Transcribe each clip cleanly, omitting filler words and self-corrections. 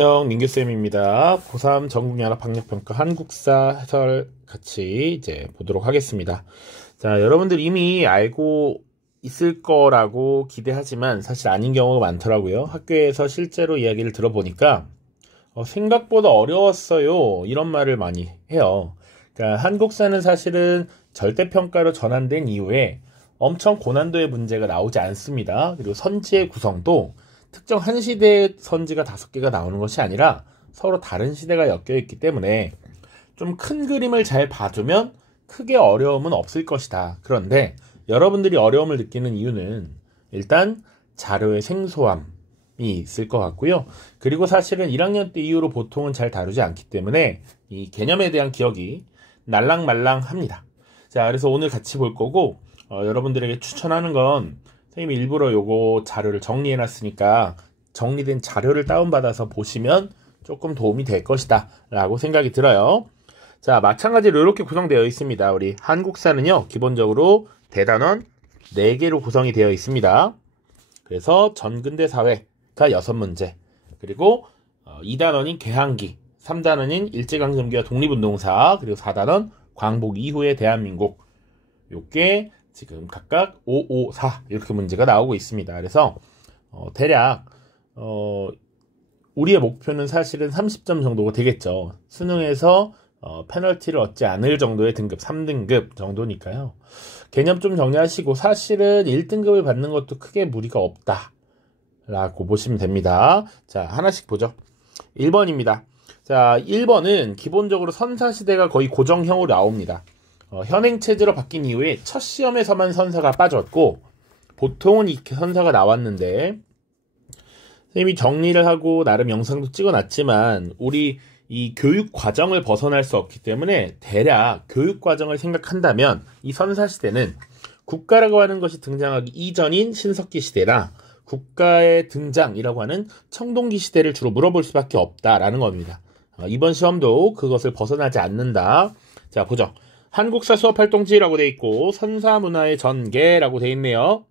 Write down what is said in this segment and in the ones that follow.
안녕, 민규쌤입니다. 고3 전국연합학력평가 한국사 해설 같이 이제 보도록 하겠습니다. 자, 여러분들 이미 알고 있을 거라고 기대하지만 사실 아닌 경우가 많더라고요. 학교에서 실제로 이야기를 들어보니까 생각보다 어려웠어요. 이런 말을 많이 해요. 그러니까 한국사는 사실은 절대평가로 전환된 이후에 엄청 고난도의 문제가 나오지 않습니다. 그리고 선지의 구성도 특정 한 시대의 선지가 5개가 나오는 것이 아니라 서로 다른 시대가 엮여있기 때문에 좀 큰 그림을 잘 봐두면 크게 어려움은 없을 것이다. 그런데 여러분들이 어려움을 느끼는 이유는 일단 자료의 생소함이 있을 것 같고요. 그리고 사실은 1학년 때 이후로 보통은 잘 다루지 않기 때문에 이 개념에 대한 기억이 날랑말랑합니다. 자, 그래서 오늘 같이 볼 거고 여러분들에게 추천하는 건 선생님이 일부러 요거 자료를 정리해놨으니까 정리된 자료를 다운받아서 보시면 조금 도움이 될 것이다 라고 생각이 들어요. 자, 마찬가지로 이렇게 구성되어 있습니다. 우리 한국사는요, 기본적으로 대단원 4개로 구성이 되어 있습니다. 그래서 전근대 사회가 6문제, 그리고 2단원인 개항기, 3단원인 일제강점기와 독립운동사, 그리고 4단원 광복 이후의 대한민국, 요게 지금 각각 5, 5, 4 이렇게 문제가 나오고 있습니다. 그래서 대략 우리의 목표는 사실은 30점 정도가 되겠죠. 수능에서 페널티를 얻지 않을 정도의 등급, 3등급 정도니까요. 개념 좀 정리하시고 사실은 1등급을 받는 것도 크게 무리가 없다 라고 보시면 됩니다. 자, 하나씩 보죠. 1번입니다. 자, 1번은 기본적으로 선사시대가 거의 고정형으로 나옵니다. 현행체제로 바뀐 이후에 첫 시험에서만 선사가 빠졌고 보통은 이렇게 선사가 나왔는데 선생님이 정리를 하고 나름 영상도 찍어놨지만 우리 이 교육 과정을 벗어날 수 없기 때문에 대략 교육 과정을 생각한다면 이 선사시대는 국가라고 하는 것이 등장하기 이전인 신석기 시대나 국가의 등장이라고 하는 청동기 시대를 주로 물어볼 수밖에 없다라는 겁니다. 이번 시험도 그것을 벗어나지 않는다. 자, 보죠. 한국사 수업활동지라고 되어 있고 선사문화의 전개라고 되어 있네요.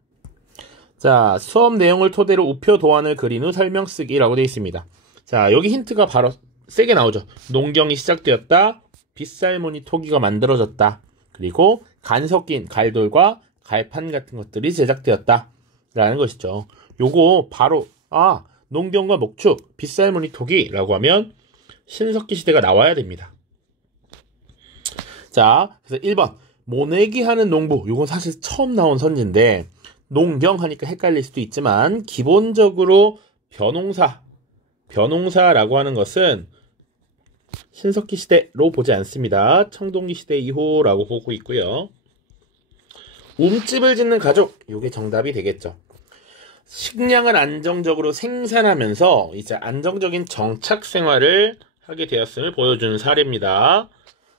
자, 수업 내용을 토대로 우표 도안을 그린 후 설명 쓰기라고 되어 있습니다. 자, 여기 힌트가 바로 세게 나오죠. 농경이 시작되었다. 빗살무늬 토기가 만들어졌다. 그리고 간 섞인 갈돌과 갈판 같은 것들이 제작되었다 라는 것이죠. 요거 바로 농경과 목축, 빗살무늬 토기라고 하면 신석기 시대가 나와야 됩니다. 자, 그래서 1번 모내기 하는 농부, 요건 사실 처음 나온 선지인데 농경 하니까 헷갈릴 수도 있지만 기본적으로 벼농사라고 하는 것은 신석기 시대로 보지 않습니다. 청동기 시대 이후라고 보고 있고요. 움집을 짓는 가족, 요게 정답이 되겠죠. 식량을 안정적으로 생산하면서 이제 안정적인 정착 생활을 하게 되었음을 보여주는 사례입니다.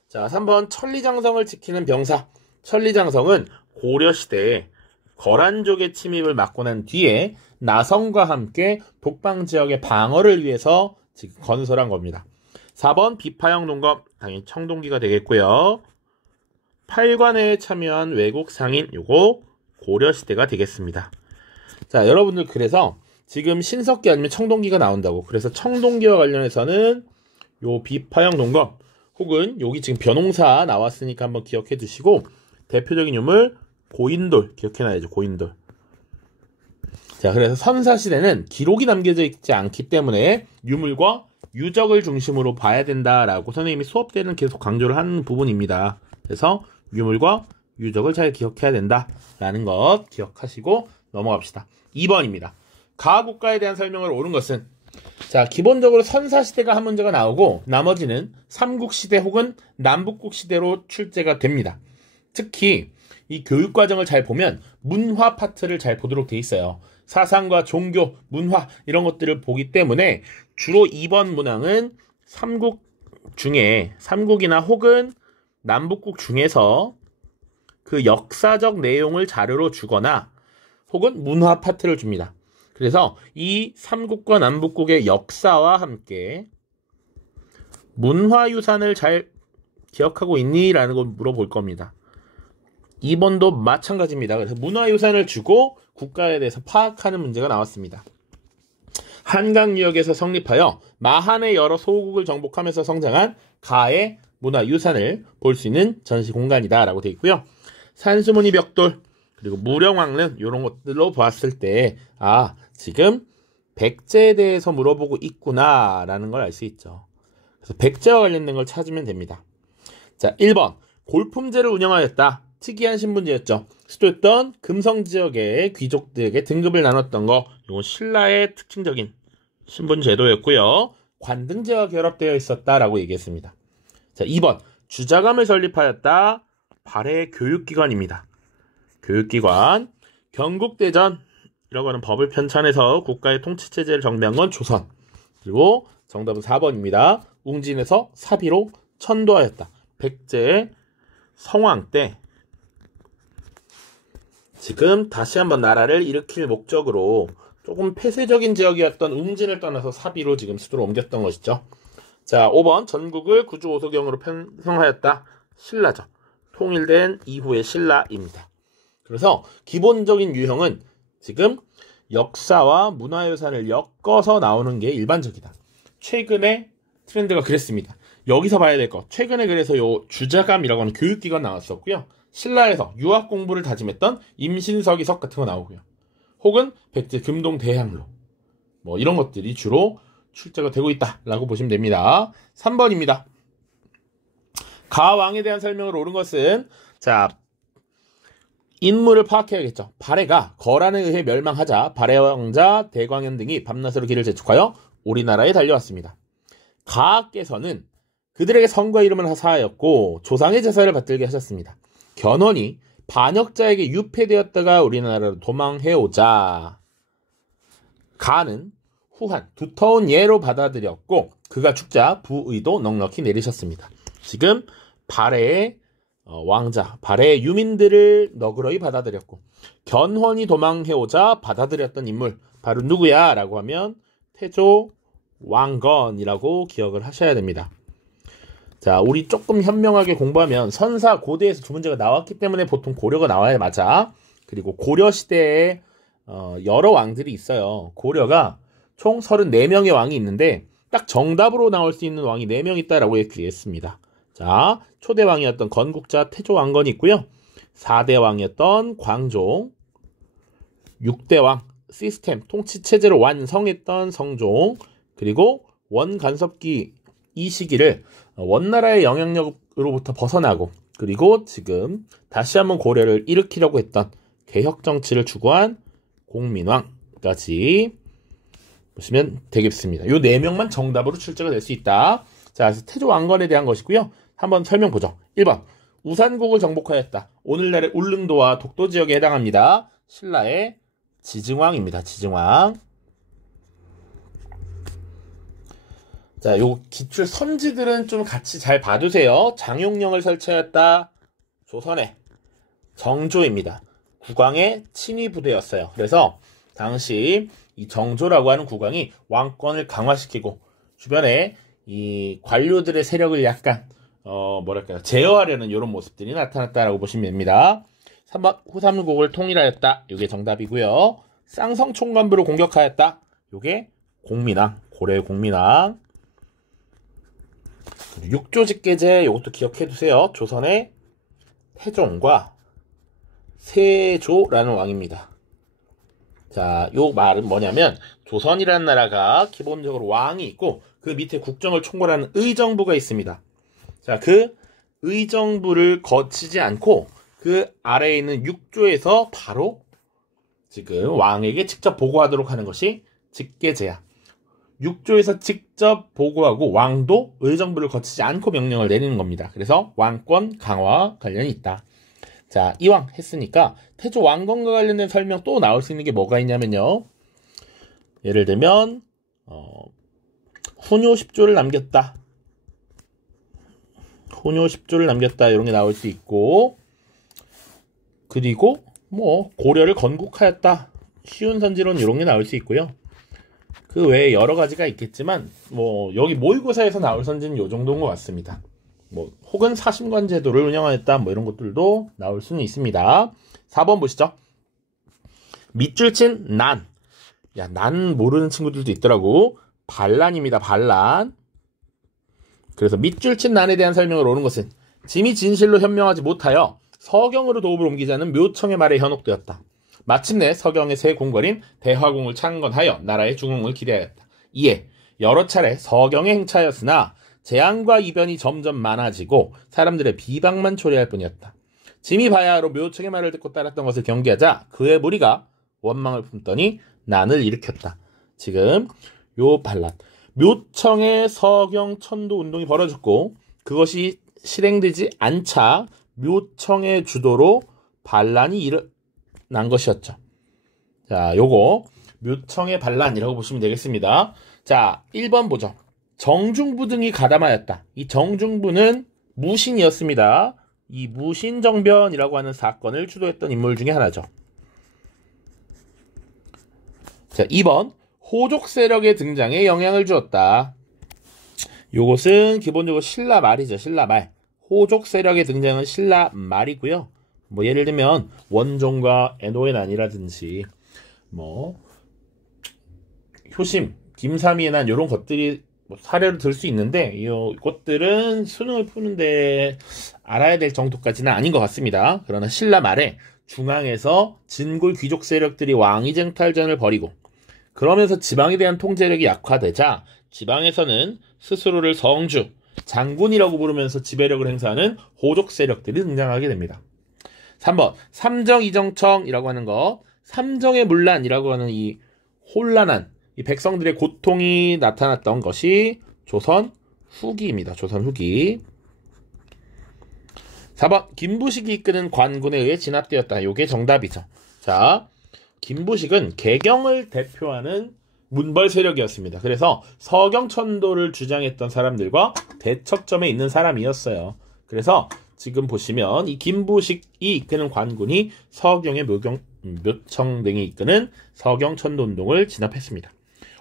자, 3번 천리장성을 지키는 병사. 천리장성은 고려시대에 거란족의 침입을 막고 난 뒤에 나성과 함께 북방지역의 방어를 위해서 지금 건설한 겁니다. 4번 비파형 농검, 당연히 청동기가 되겠고요. 팔관회에 참여한 외국 상인, 요거 고려시대가 되겠습니다. 자, 여러분들 그래서 지금 신석기 아니면 청동기가 나온다고. 그래서 청동기와 관련해서는 요 비파형 농검 혹은 여기 지금 벼농사 나왔으니까 한번 기억해 두시고 대표적인 유물 고인돌 기억해놔야죠. 고인돌. 자, 그래서 선사시대는 기록이 남겨져 있지 않기 때문에 유물과 유적을 중심으로 봐야 된다라고 선생님이 수업 때는 계속 강조를 하는 부분입니다. 그래서 유물과 유적을 잘 기억해야 된다라는 것 기억하시고 넘어갑시다. 2번입니다. 가국가에 대한 설명을 옳은 것은, 자, 기본적으로 선사시대가 한 문제가 나오고 나머지는 삼국시대 혹은 남북국시대로 출제가 됩니다. 특히 이 교육과정을 잘 보면 문화 파트를 잘 보도록 돼 있어요. 사상과 종교, 문화 이런 것들을 보기 때문에 주로 2번 문항은 삼국이나 혹은 남북국 중에서 그 역사적 내용을 자료로 주거나 혹은 문화 파트를 줍니다. 그래서 이 삼국과 남북국의 역사와 함께 문화유산을 잘 기억하고 있니? 라는 걸 물어볼 겁니다. 2번도 마찬가지입니다. 그래서 문화유산을 주고 국가에 대해서 파악하는 문제가 나왔습니다. 한강유역에서 성립하여 마한의 여러 소국을 정복하면서 성장한 가의 문화유산을 볼 수 있는 전시 공간이다 라고 되어 있고요. 산수무늬 벽돌 그리고 무령왕릉 이런 것들로 보았을 때 지금 백제에 대해서 물어보고 있구나 라는 걸 알 수 있죠. 그래서 백제와 관련된 걸 찾으면 됩니다. 자, 1번 골품제를 운영하였다. 특이한 신분제였죠. 수도였던 금성지역의 귀족들에게 등급을 나눴던 거, 이건 신라의 특징적인 신분제도였고요. 관등제와 결합되어 있었다라고 얘기했습니다. 자, 2번 주자감을 설립하였다. 발해 교육기관입니다. 교육기관, 경국대전이라고 하는 법을 편찬해서 국가의 통치체제를 정비한 건 조선. 그리고 정답은 4번입니다. 웅진에서 사비로 천도하였다. 백제 성왕 때 지금 다시 한번 나라를 일으킬 목적으로 조금 폐쇄적인 지역이었던 웅진을 떠나서 사비로 지금 수도로 옮겼던 것이죠. 자, 5번 전국을 구주 오소경으로 편성하였다. 신라죠. 통일된 이후의 신라입니다. 그래서 기본적인 유형은 지금 역사와 문화유산을 엮어서 나오는 게 일반적이다. 최근에 트렌드가 그랬습니다. 여기서 봐야 될 것. 최근에 그래서 요 주자감이라고 하는 교육기관 나왔었고요. 신라에서 유학 공부를 다짐했던 임신서기석 같은 거 나오고요. 혹은 백제 금동대항로 뭐 이런 것들이 주로 출제가 되고 있다라고 보시면 됩니다. 3번입니다. 가왕에 대한 설명을 옳은 것은 자 인물을 파악해야겠죠. 발해가 거란에 의해 멸망하자 발해왕자 대광현 등이 밤낮으로 길을 재촉하여 우리나라에 달려왔습니다. 가께서는 그들에게 성과 이름을 하사하였고 조상의 제사를 받들게 하셨습니다. 견훤이 반역자에게 유폐되었다가 우리나라로 도망해오자 가는 후한 두터운 예로 받아들였고 그가 죽자 부의도 넉넉히 내리셨습니다. 지금 발해의 왕자, 발해의 유민들을 너그러이 받아들였고 견훤이 도망해오자 받아들였던 인물 바로 누구야? 라고 하면 태조 왕건이라고 기억을 하셔야 됩니다. 자, 우리 조금 현명하게 공부하면 선사 고대에서 두 문제가 나왔기 때문에 보통 고려가 나와야 맞아. 그리고 고려 시대에 여러 왕들이 있어요. 고려가 총 34명의 왕이 있는데 딱 정답으로 나올 수 있는 왕이 4명 있다라고 얘기했습니다. 자, 초대 왕이었던 건국자 태조 왕건이 있고요. 4대 왕이었던 광종, 6대 왕 시스템 통치 체제를 완성했던 성종, 그리고 원간섭기 이 시기를 원나라의 영향력으로부터 벗어나고 그리고 지금 다시 한번 고려를 일으키려고 했던 개혁 정치를 추구한 공민왕까지 보시면 되겠습니다. 요 4명만 정답으로 출제가 될 수 있다. 자, 그래서 태조 왕건에 대한 것이고요. 한번 설명 보죠. 1번 우산국을 정복하였다. 오늘날의 울릉도와 독도 지역에 해당합니다. 신라의 지증왕입니다. 지증왕. 자, 요 기출 선지들은 좀 같이 잘 봐두세요. 장용령을 설치하였다. 조선의 정조입니다. 국왕의 친위 부대였어요. 그래서 당시 이 정조라고 하는 국왕이 왕권을 강화시키고 주변에 이 관료들의 세력을 약간 제어하려는 이런 모습들이 나타났다라고 보시면 됩니다. 3번 후삼국을 통일하였다. 이게 정답이고요. 쌍성 총관부를 공격하였다. 이게 공민왕, 고려의 공민왕. 육조직계제 이것도 기억해두세요. 조선의 태종과 세조라는 왕입니다. 자, 요 말은 뭐냐면 조선이라는 나라가 기본적으로 왕이 있고 그 밑에 국정을 총괄하는 의정부가 있습니다. 자, 그 의정부를 거치지 않고 그 아래에 있는 육조에서 바로 지금 왕에게 직접 보고하도록 하는 것이 직계제야. 육조에서 직접 보고하고 왕도 의정부를 거치지 않고 명령을 내리는 겁니다. 그래서 왕권 강화와 관련이 있다. 자, 이왕 했으니까 태조 왕건과 관련된 설명 또 나올 수 있는 게 뭐가 있냐면요. 예를 들면 훈요 10조를 남겼다. 훈요 10조를 남겼다. 이런 게 나올 수 있고 그리고 뭐 고려를 건국하였다. 쉬운 선지론 이런 게 나올 수 있고요. 그 외에 여러 가지가 있겠지만 뭐 여기 모의고사에서 나올 선지는 요 정도인 것 같습니다. 뭐 혹은 사심관 제도를 운영하였다 뭐 이런 것들도 나올 수는 있습니다. 4번 보시죠. 밑줄 친 난 야, 난 모르는 친구들도 있더라고. 반란입니다. 반란. 그래서 밑줄 친 난에 대한 설명을 오는 것은 짐이 진실로 현명하지 못하여 서경으로 도읍을 옮기자는 묘청의 말에 현혹되었다. 마침내 서경의 새 궁궐인 대화궁을 창건하여 나라의 중흥을 기대하였다. 이에 여러 차례 서경의 행차였으나 재앙과 이변이 점점 많아지고 사람들의 비방만 초래할 뿐이었다. 짐이 바야흐로 묘청의 말을 듣고 따랐던 것을 경계하자 그의 무리가 원망을 품더니 난을 일으켰다. 지금 요 반란, 묘청의 서경 천도 운동이 벌어졌고 그것이 실행되지 않자 묘청의 주도로 반란이 일어난 것이었죠. 자, 요거 묘청의 반란이라고 보시면 되겠습니다. 자, 1번 보죠. 정중부 등이 가담하였다. 이 정중부는 무신이었습니다. 이 무신정변이라고 하는 사건을 주도했던 인물 중에 하나죠. 자, 2번 호족 세력의 등장에 영향을 주었다. 요것은 기본적으로 신라 말이죠. 신라 말. 호족 세력의 등장은 신라 말이고요. 뭐 예를 들면 원종과 애노의 난이라든지 뭐 효심, 김삼이의 난 이런 것들이 사례로 들 수 있는데 이것들은 수능을 푸는데 알아야 될 정도까지는 아닌 것 같습니다. 그러나 신라 말에 중앙에서 진골 귀족 세력들이 왕위쟁탈전을 벌이고 그러면서 지방에 대한 통제력이 약화되자 지방에서는 스스로를 성주, 장군이라고 부르면서 지배력을 행사하는 호족 세력들이 등장하게 됩니다. 3번 삼정이정청이라고 하는 것, 삼정의 문란이라고 하는 이 혼란한 이 백성들의 고통이 나타났던 것이 조선 후기입니다. 조선 후기. 4번 김부식이 이끄는 관군에 의해 진압되었다. 요게 정답이죠. 자, 김부식은 개경을 대표하는 문벌 세력이었습니다. 그래서 서경천도를 주장했던 사람들과 대척점에 있는 사람이었어요. 그래서 지금 보시면 이 김부식이 이끄는 관군이 서경의 묘청 등이 이끄는 서경천도 운동을 진압했습니다.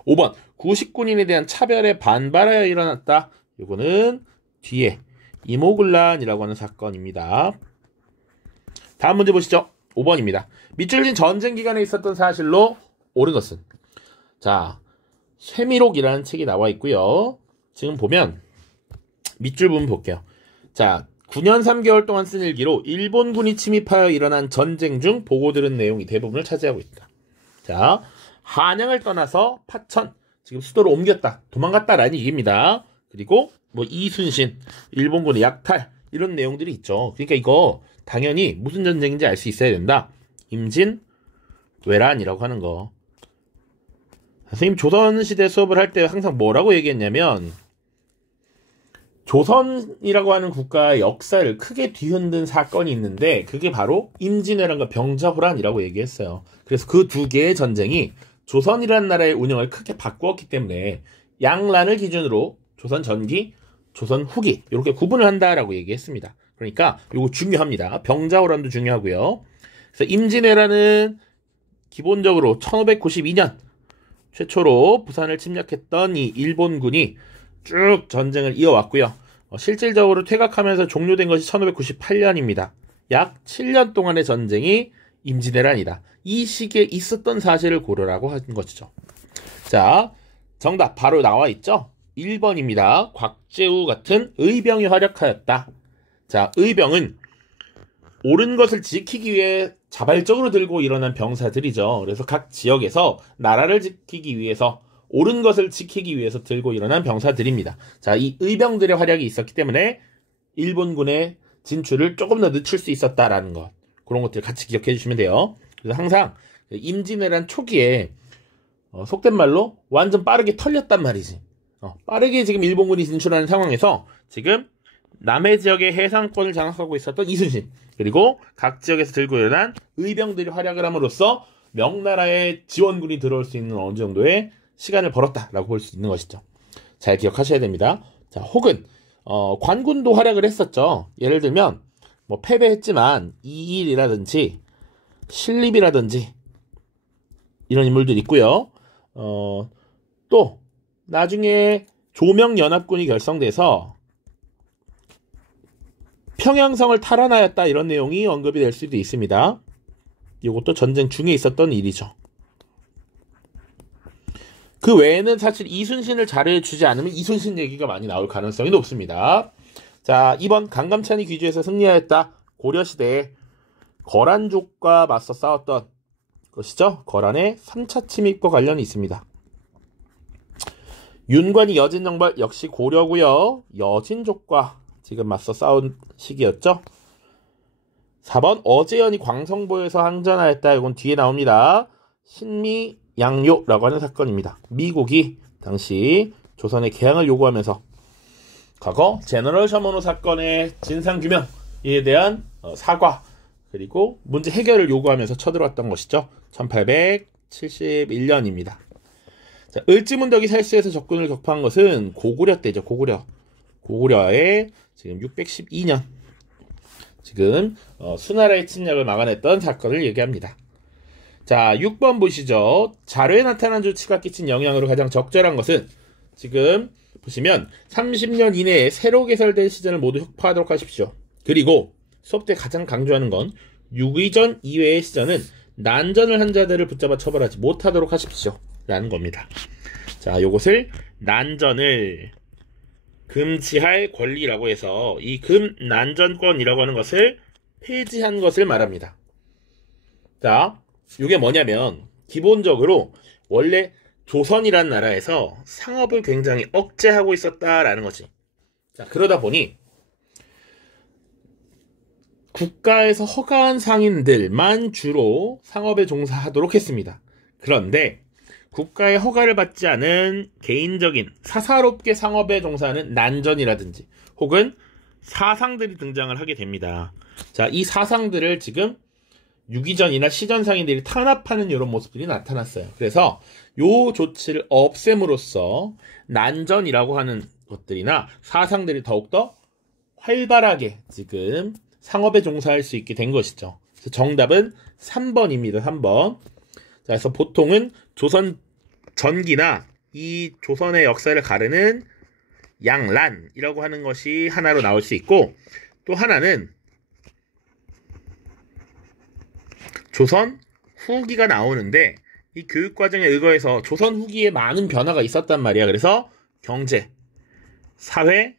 5번 구식군인에 대한 차별에 반발하여 일어났다. 이거는 뒤에 이모군란이라고 하는 사건입니다. 다음 문제 보시죠. 5번입니다. 밑줄진 전쟁 기간에 있었던 사실로 옳은 것은? 자, 쇠미록이라는 책이 나와 있고요. 지금 보면 밑줄 부분 볼게요. 자, 9년 3개월 동안 쓴 일기로 일본군이 침입하여 일어난 전쟁 중 보고 들은 내용이 대부분을 차지하고 있다. 자, 한양을 떠나서 파천, 지금 수도를 옮겼다, 도망갔다라는 얘기입니다. 그리고 뭐 이순신, 일본군의 약탈 이런 내용들이 있죠. 그러니까 이거 당연히 무슨 전쟁인지 알 수 있어야 된다. 임진왜란이라고 하는 거. 선생님 조선시대 수업을 할 때 항상 뭐라고 얘기했냐면 조선이라고 하는 국가의 역사를 크게 뒤흔든 사건이 있는데 그게 바로 임진왜란과 병자호란이라고 얘기했어요. 그래서 그 두 개의 전쟁이 조선이라는 나라의 운영을 크게 바꾸었기 때문에 양란을 기준으로 조선 전기, 조선 후기 이렇게 구분을 한다라고 얘기했습니다. 그러니까 이거 중요합니다. 병자호란도 중요하고요. 그래서 임진왜란은 기본적으로 1592년 최초로 부산을 침략했던 이 일본군이 쭉 전쟁을 이어왔고요. 실질적으로 퇴각하면서 종료된 것이 1598년입니다. 약 7년 동안의 전쟁이 임진왜란이다. 이 시기에 있었던 사실을 고려라고 하는 것이죠. 자, 정답 바로 나와 있죠? 1번입니다. 곽재우 같은 의병이 활약하였다. 자, 의병은 옳은 것을 지키기 위해 자발적으로 들고 일어난 병사들이죠. 그래서 각 지역에서 나라를 지키기 위해서 옳은 것을 지키기 위해서 들고 일어난 병사들입니다. 자, 이 의병들의 활약이 있었기 때문에 일본군의 진출을 조금 더 늦출 수 있었다라는 것. 그런 것들 같이 기억해 주시면 돼요. 그래서 항상 임진왜란 초기에 속된 말로 완전 빠르게 털렸단 말이지. 빠르게 지금 일본군이 진출하는 상황에서 지금 남해 지역의 해상권을 장악하고 있었던 이순신, 그리고 각 지역에서 들고 일어난 의병들이 활약을 함으로써 명나라의 지원군이 들어올 수 있는 어느 정도의 시간을 벌었다라고 볼 수 있는 것이죠. 잘 기억하셔야 됩니다. 자, 혹은 관군도 활약을 했었죠. 예를 들면 뭐 패배했지만 이일이라든지 신립이라든지 이런 인물들이 있고요. 또 나중에 조명연합군이 결성돼서 평양성을 탈환하였다 이런 내용이 언급이 될 수도 있습니다. 이것도 전쟁 중에 있었던 일이죠. 그 외에는 사실 이순신을 잘해주지 않으면 이순신 얘기가 많이 나올 가능성이 높습니다. 자, 2번 강감찬이 귀주에서 승리하였다. 고려시대에 거란족과 맞서 싸웠던 것이죠. 거란의 3차 침입과 관련이 있습니다. 윤관이 여진정벌 역시 고려고요. 여진족과 지금 맞서 싸운 시기였죠. 4번 어재현이 광성보에서 항전하였다. 이건 뒤에 나옵니다. 신미양요라고 하는 사건입니다. 미국이 당시 조선의 개항을 요구하면서 과거 제너럴 셔먼호 사건의 진상규명에 대한 사과 그리고 문제 해결을 요구하면서 쳐들어왔던 것이죠. 1871년입니다. 자, 을지문덕이 살수에서 적군을 격파한 것은 고구려 때죠. 고구려의 지금 612년 지금 수나라의 침략을 막아냈던 사건을 얘기합니다. 자, 6번 보시죠. 자료에 나타난 조치가 끼친 영향으로 가장 적절한 것은 지금 보시면 30년 이내에 새로 개설된 시전을 모두 혁파하도록 하십시오. 그리고 수업 때 가장 강조하는 건 유의전 이외의 시전은 난전을 한 자들을 붙잡아 처벌하지 못하도록 하십시오. 라는 겁니다. 자, 요것을 난전을 금지할 권리라고 해서 이 금난전권이라고 하는 것을 폐지한 것을 말합니다. 자, 이게 뭐냐면 기본적으로 원래 조선이라는 나라에서 상업을 굉장히 억제하고 있었다라는 거지. 자, 그러다 보니 국가에서 허가한 상인들만 주로 상업에 종사하도록 했습니다. 그런데 국가의 허가를 받지 않은 개인적인 사사롭게 상업에 종사하는 난전이라든지 혹은 사상들이 등장을 하게 됩니다. 자, 이 사상들을 지금 유기전이나 시전 상인들이 탄압하는 이런 모습들이 나타났어요. 그래서 요 조치를 없앰으로써 난전이라고 하는 것들이나 사상들이 더욱더 활발하게 지금 상업에 종사할 수 있게 된 것이죠. 그래서 정답은 3번입니다. 3번. 자, 그래서 보통은 조선 전기나 이 조선의 역사를 가르는 양란이라고 하는 것이 하나로 나올 수 있고, 또 하나는 조선 후기가 나오는데 이 교육과정에 의거해서 조선 후기에 많은 변화가 있었단 말이야. 그래서 경제, 사회,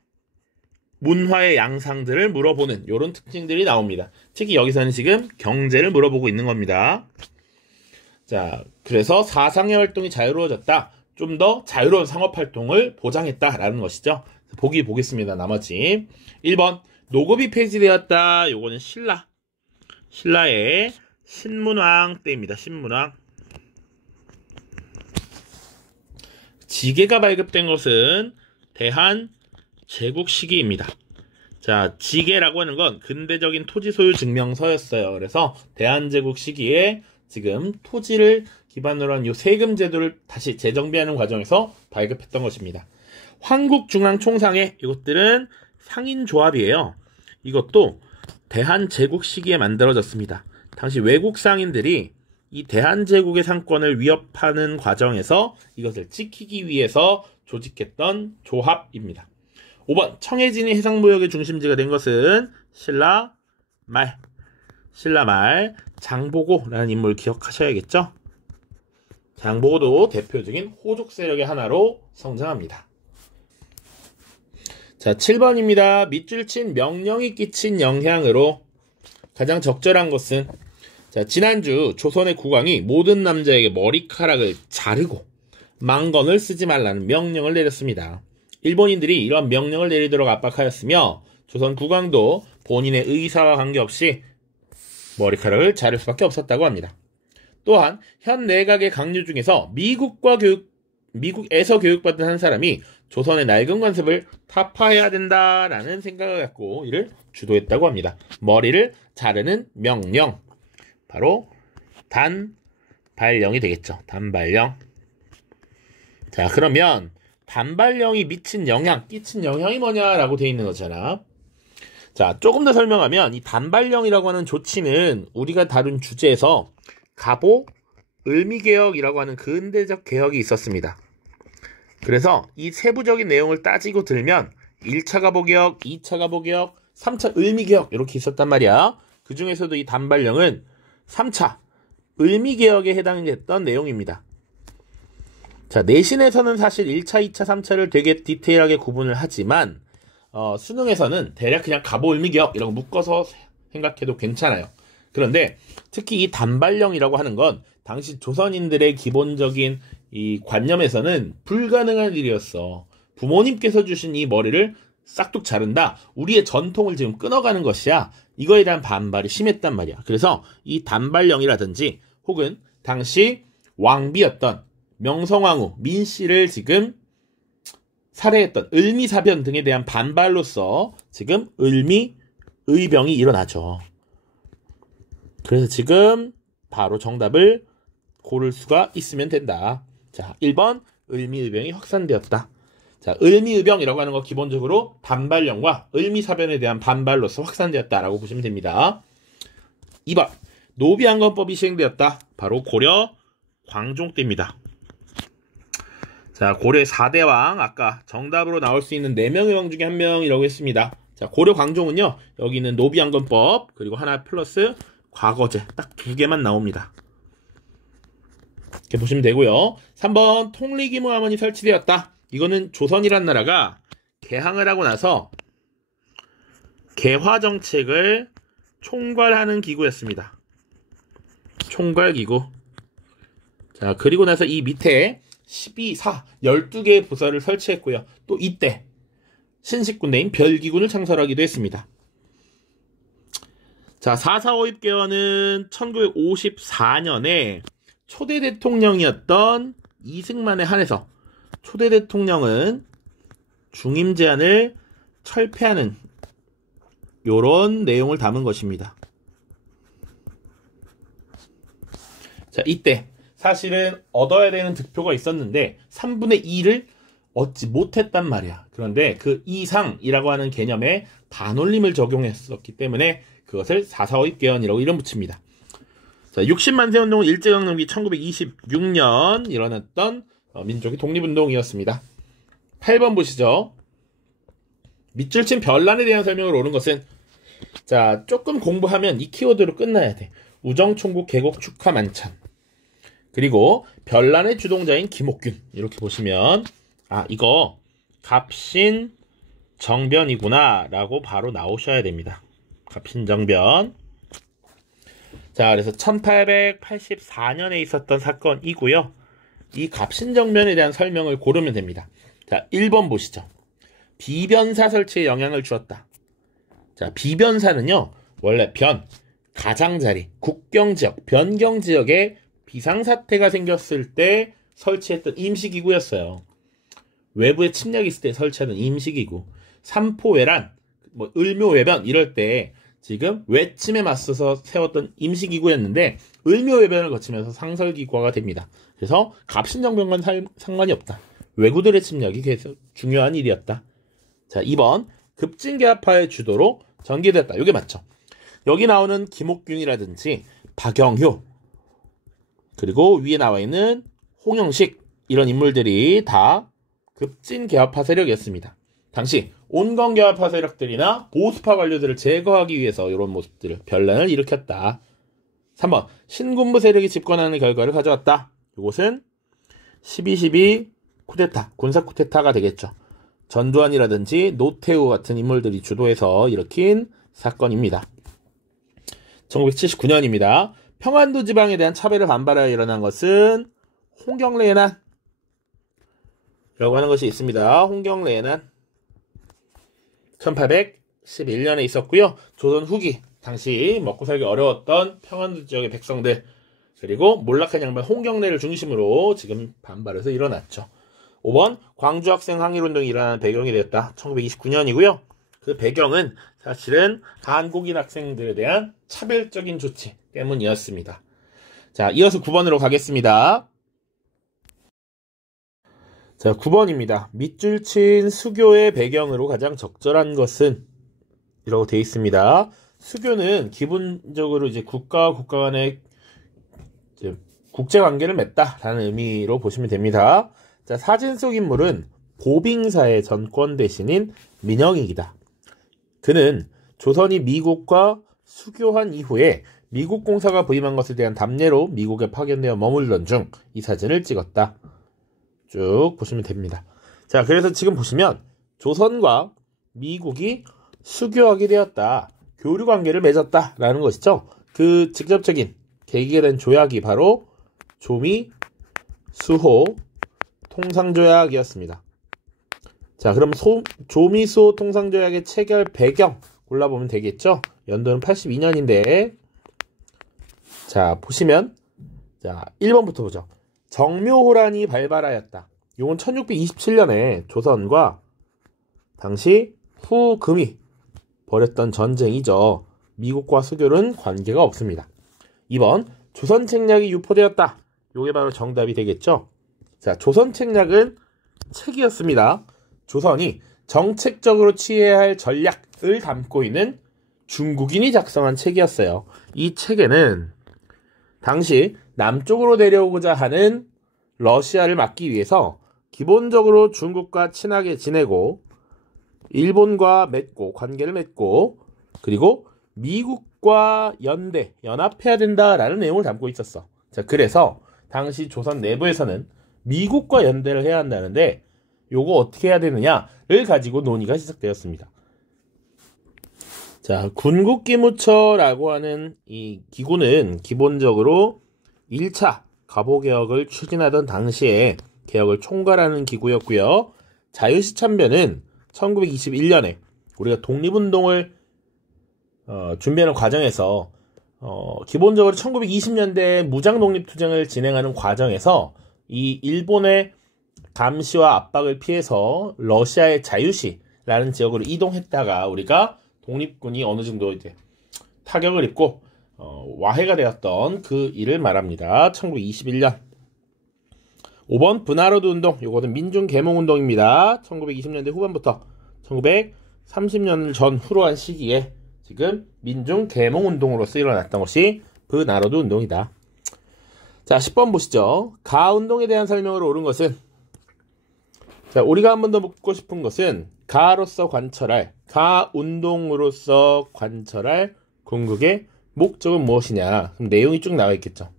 문화의 양상들을 물어보는 이런 특징들이 나옵니다. 특히 여기서는 지금 경제를 물어보고 있는 겁니다. 자, 그래서 사상의 활동이 자유로워졌다. 좀 더 자유로운 상업활동을 보장했다라는 것이죠. 보기 보겠습니다. 나머지 1번 노급이 폐지되었다. 요거는 신라의 신문왕 때입니다. 신문왕. 지계가 발급된 것은 대한 제국 시기입니다. 자, 지계라고 하는 건 근대적인 토지 소유 증명서였어요. 그래서 대한제국 시기에 지금 토지를 기반으로 한 이 세금 제도를 다시 재정비하는 과정에서 발급했던 것입니다. 황국중앙총상회, 이것들은 상인조합이에요. 이것도 대한제국 시기에 만들어졌습니다. 당시 외국 상인들이 이 대한제국의 상권을 위협하는 과정에서 이것을 지키기 위해서 조직했던 조합입니다. 5번 청해진이 해상무역의 중심지가 된 것은 신라말 장보고라는 인물 기억하셔야겠죠? 장보고도 대표적인 호족 세력의 하나로 성장합니다. 자, 7번입니다. 밑줄 친 명령이 끼친 영향으로 가장 적절한 것은, 자, 지난주 조선의 국왕이 모든 남자에게 머리카락을 자르고 망건을 쓰지 말라는 명령을 내렸습니다. 일본인들이 이러한 명령을 내리도록 압박하였으며 조선 국왕도 본인의 의사와 관계없이 머리카락을 자를 수밖에 없었다고 합니다. 또한 현 내각의 강요 중에서 미국에서 교육받은 한 사람이 조선의 낡은 관습을 타파해야 된다라는 생각을 갖고 이를 주도했다고 합니다. 머리를 자르는 명령, 바로 단발령이 되겠죠. 단발령. 자, 그러면 단발령이 끼친 영향이 뭐냐라고 되어 있는 거잖아. 자, 조금 더 설명하면 이 단발령이라고 하는 조치는 우리가 다룬 주제에서 가보 을미개혁이라고 하는 근대적 개혁이 있었습니다. 그래서 이 세부적인 내용을 따지고 들면 1차 가보개혁, 2차 가보개혁, 3차 을미개혁 이렇게 있었단 말이야. 그 중에서도 이 단발령은 3차 을미개혁에 해당됐던 내용입니다. 자, 내신에서는 사실 1차, 2차, 3차를 되게 디테일하게 구분을 하지만 수능에서는 대략 그냥 갑오 을미기역 이라고 묶어서 생각해도 괜찮아요. 그런데 특히 이 단발령이라고 하는 건 당시 조선인들의 기본적인 이 관념에서는 불가능한 일이었어. 부모님께서 주신 이 머리를 싹둑 자른다. 우리의 전통을 지금 끊어가는 것이야. 이거에 대한 반발이 심했단 말이야. 그래서 이 단발령이라든지 혹은 당시 왕비였던 명성황후 민씨를 지금 살해했던 을미사변 등에 대한 반발로서 지금 을미의병이 일어나죠. 그래서 지금 바로 정답을 고를 수가 있으면 된다. 자, 1번 을미의병이 확산되었다. 자, 을미의병이라고 하는 거 기본적으로 단발령과 을미사변에 대한 반발로서 확산되었다라고 보시면 됩니다. 2번 노비안건법이 시행되었다. 바로 고려 광종 때입니다. 자, 고려 4대왕 아까 정답으로 나올 수 있는 4명의 왕 중에 1명이라고 했습니다. 자, 고려 광종은요. 여기는 노비안건법 그리고 하나 플러스 과거제 딱 2개만 나옵니다. 이렇게 보시면 되고요. 3번 통리기무함원이 설치되었다. 이거는 조선이란 나라가 개항을 하고 나서 개화정책을 총괄하는 기구였습니다. 총괄기구. 자, 그리고 나서 이 밑에 12개의 부서를 설치했고요. 또 이때 신식군대인 별기군을 창설하기도 했습니다. 자, 4.4.5입개헌은 1954년에 초대 대통령이었던 이승만에 한해서 초대 대통령은 중임 제한을 철폐하는 요런 내용을 담은 것입니다. 자, 이때 사실은 얻어야 되는 득표가 있었는데 3분의 2를 얻지 못했단 말이야. 그런데 그 이상이라고 하는 개념에 반올림을 적용했었기 때문에 그것을 4.4.5입개헌이라고 이름 붙입니다. 자, 60만 세운동은 일제강점기 1926년 일어났던 민족의 독립운동이었습니다. 8번 보시죠. 밑줄 친 별난에 대한 설명을 옳은 것은 자, 조금 공부하면 이 키워드로 끝나야 돼. 우정총국 개국 축하 만찬. 그리고 별난의 주동자인 김옥균. 이렇게 보시면 아, 이거 갑신정변이구나 라고 바로 나오셔야 됩니다. 갑신정변. 자, 그래서 1884년에 있었던 사건이고요. 이 갑신정변에 대한 설명을 고르면 됩니다. 자, 1번 보시죠. 비변사 설치에 영향을 주었다. 자, 비변사는요, 원래 가장자리, 국경지역, 변경지역에 비상사태가 생겼을 때 설치했던 임시기구였어요. 외부의 침략이 있을 때 설치하는 임시기구. 삼포외란, 을묘외변 이럴 때 지금 외침에 맞서서 세웠던 임시기구였는데 을묘외변을 거치면서 상설기구화가 됩니다. 그래서 갑신정변과는 상관이 없다. 왜구들의 침략이 계속 중요한 일이었다. 자, 2번 급진개합파의 주도로 전개됐다. 이게 맞죠? 여기 나오는 김옥균이라든지 박영효 그리고 위에 나와 있는 홍영식 이런 인물들이 다 급진개합파 세력이었습니다. 당시 온건개합파 세력들이나 보수파 관료들을 제거하기 위해서 이런 모습들을 변란을 일으켰다. 3번 신군부 세력이 집권하는 결과를 가져왔다. 이것은 12.12 쿠데타, 군사 쿠데타가 되겠죠. 전두환이라든지 노태우 같은 인물들이 주도해서 일으킨 사건입니다. 1979년입니다. 평안도 지방에 대한 차별을 반발하여 일어난 것은 홍경래의 난이라고 하는 것이 있습니다. 홍경래의 난 1811년에 있었고요. 조선 후기 당시 먹고 살기 어려웠던 평안도 지역의 백성들 그리고 몰락한 양반 홍경래를 중심으로 지금 반발해서 일어났죠. 5번 광주 학생 항일운동이 일어나는 배경이 되었다. 1929년이고요. 그 배경은 사실은 한국인 학생들에 대한 차별적인 조치 때문이었습니다. 자, 이어서 9번으로 가겠습니다. 자, 9번입니다. 밑줄 친 수교의 배경으로 가장 적절한 것은 이라고 되어 있습니다. 수교는 기본적으로 이제 국가와 국가 간의 국제관계를 맺다라는 의미로 보시면 됩니다. 자, 사진 속 인물은 보빙사의 전권 대신인 민영익이다. 그는 조선이 미국과 수교한 이후에 미국 공사가 부임한 것에 대한 답례로 미국에 파견되어 머물던 중 이 사진을 찍었다. 쭉 보시면 됩니다. 자, 그래서 지금 보시면 조선과 미국이 수교하게 되었다. 교류 관계를 맺었다. 라는 것이죠. 그 직접적인 계기가 된 조약이 바로 조미수호 통상조약이었습니다. 자, 그럼 조미수호 통상조약의 체결 배경 골라보면 되겠죠. 연도는 82년인데 자, 보시면 자 1번부터 보죠. 정묘호란이 발발하였다. 이건 1627년에 조선과 당시 후금이 벌였던 전쟁이죠. 미국과 수교는 관계가 없습니다. 2번 조선책략이 유포되었다. 이게 바로 정답이 되겠죠. 자, 조선책략은 책이었습니다. 조선이 정책적으로 취해야 할 전략을 담고 있는 중국인이 작성한 책이었어요. 이 책에는 당시 남쪽으로 내려오고자 하는 러시아를 막기 위해서 기본적으로 중국과 친하게 지내고 일본과 관계를 맺고 그리고 미국과 연합해야 된다라는 내용을 담고 있었어. 자, 그래서 당시 조선 내부에서는 미국과 연대를 해야 한다는데 요거 어떻게 해야 되느냐를 가지고 논의가 시작되었습니다. 자, 군국기무처라고 하는 이 기구는 기본적으로 1차 갑오개혁을 추진하던 당시에 개혁을 총괄하는 기구였고요. 자유시참변은 1921년에 우리가 독립운동을 준비하는 과정에서 기본적으로 1920년대 무장독립투쟁을 진행하는 과정에서 이 일본의 감시와 압박을 피해서 러시아의 자유시라는 지역으로 이동했다가 우리가 독립군이 어느 정도 이제 타격을 입고 와해가 되었던 그 일을 말합니다. 1921년. 5번 분하로드 운동. 이거는 민중계몽운동입니다. 1920년대 후반부터 1930년 전후로 한 시기에 지금 민중계몽운동으로서 일어났던 것이 분하로드 운동이다. 자, 10번 보시죠. 가운동에 대한 설명으로 옳은 것은 자, 우리가 한 번 더 묻고 싶은 것은 가운동으로서 관철할 궁극의 목적은 무엇이냐. 그럼 내용이 쭉 나와 있겠죠.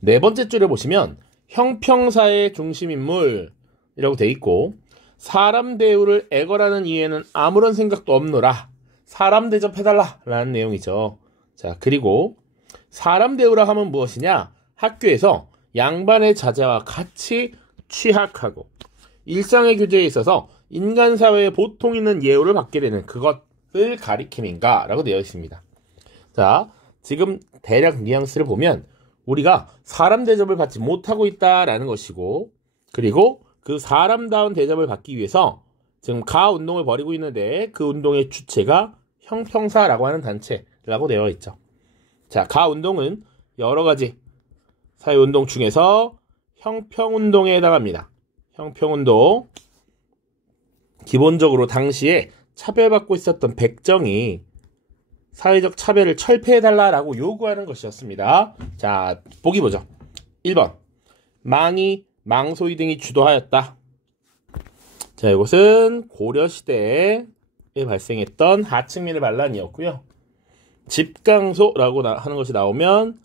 네 번째 줄에 보시면 형평사의 중심인물이라고 돼 있고 사람 대우를 애걸하는 이에는 아무런 생각도 없노라. 사람 대접해달라 라는 내용이죠. 자, 그리고 사람 대우라 하면 무엇이냐. 학교에서 양반의 자제와 같이 취학하고 일상의 교제에 있어서 인간사회에 보통 있는 예우를 받게 되는 그것을 가리킴인가 라고 되어 있습니다. 자, 지금 대략 뉘앙스를 보면 우리가 사람 대접을 받지 못하고 있다라는 것이고 그리고 그 사람다운 대접을 받기 위해서 지금 가운동을 벌이고 있는데 그 운동의 주체가 형평사라고 하는 단체라고 되어 있죠. 자, 가운동은 여러 가지 사회운동 중에서 형평운동에 해당합니다. 형평운동 기본적으로 당시에 차별받고 있었던 백정이 사회적 차별을 철폐해달라고 요구하는 것이었습니다. 자, 보기 보죠. 1번 망이, 망소이 등이 주도하였다. 자, 이것은 고려시대에 발생했던 하층민의 반란이었고요. 집강소라고 하는 것이 나오면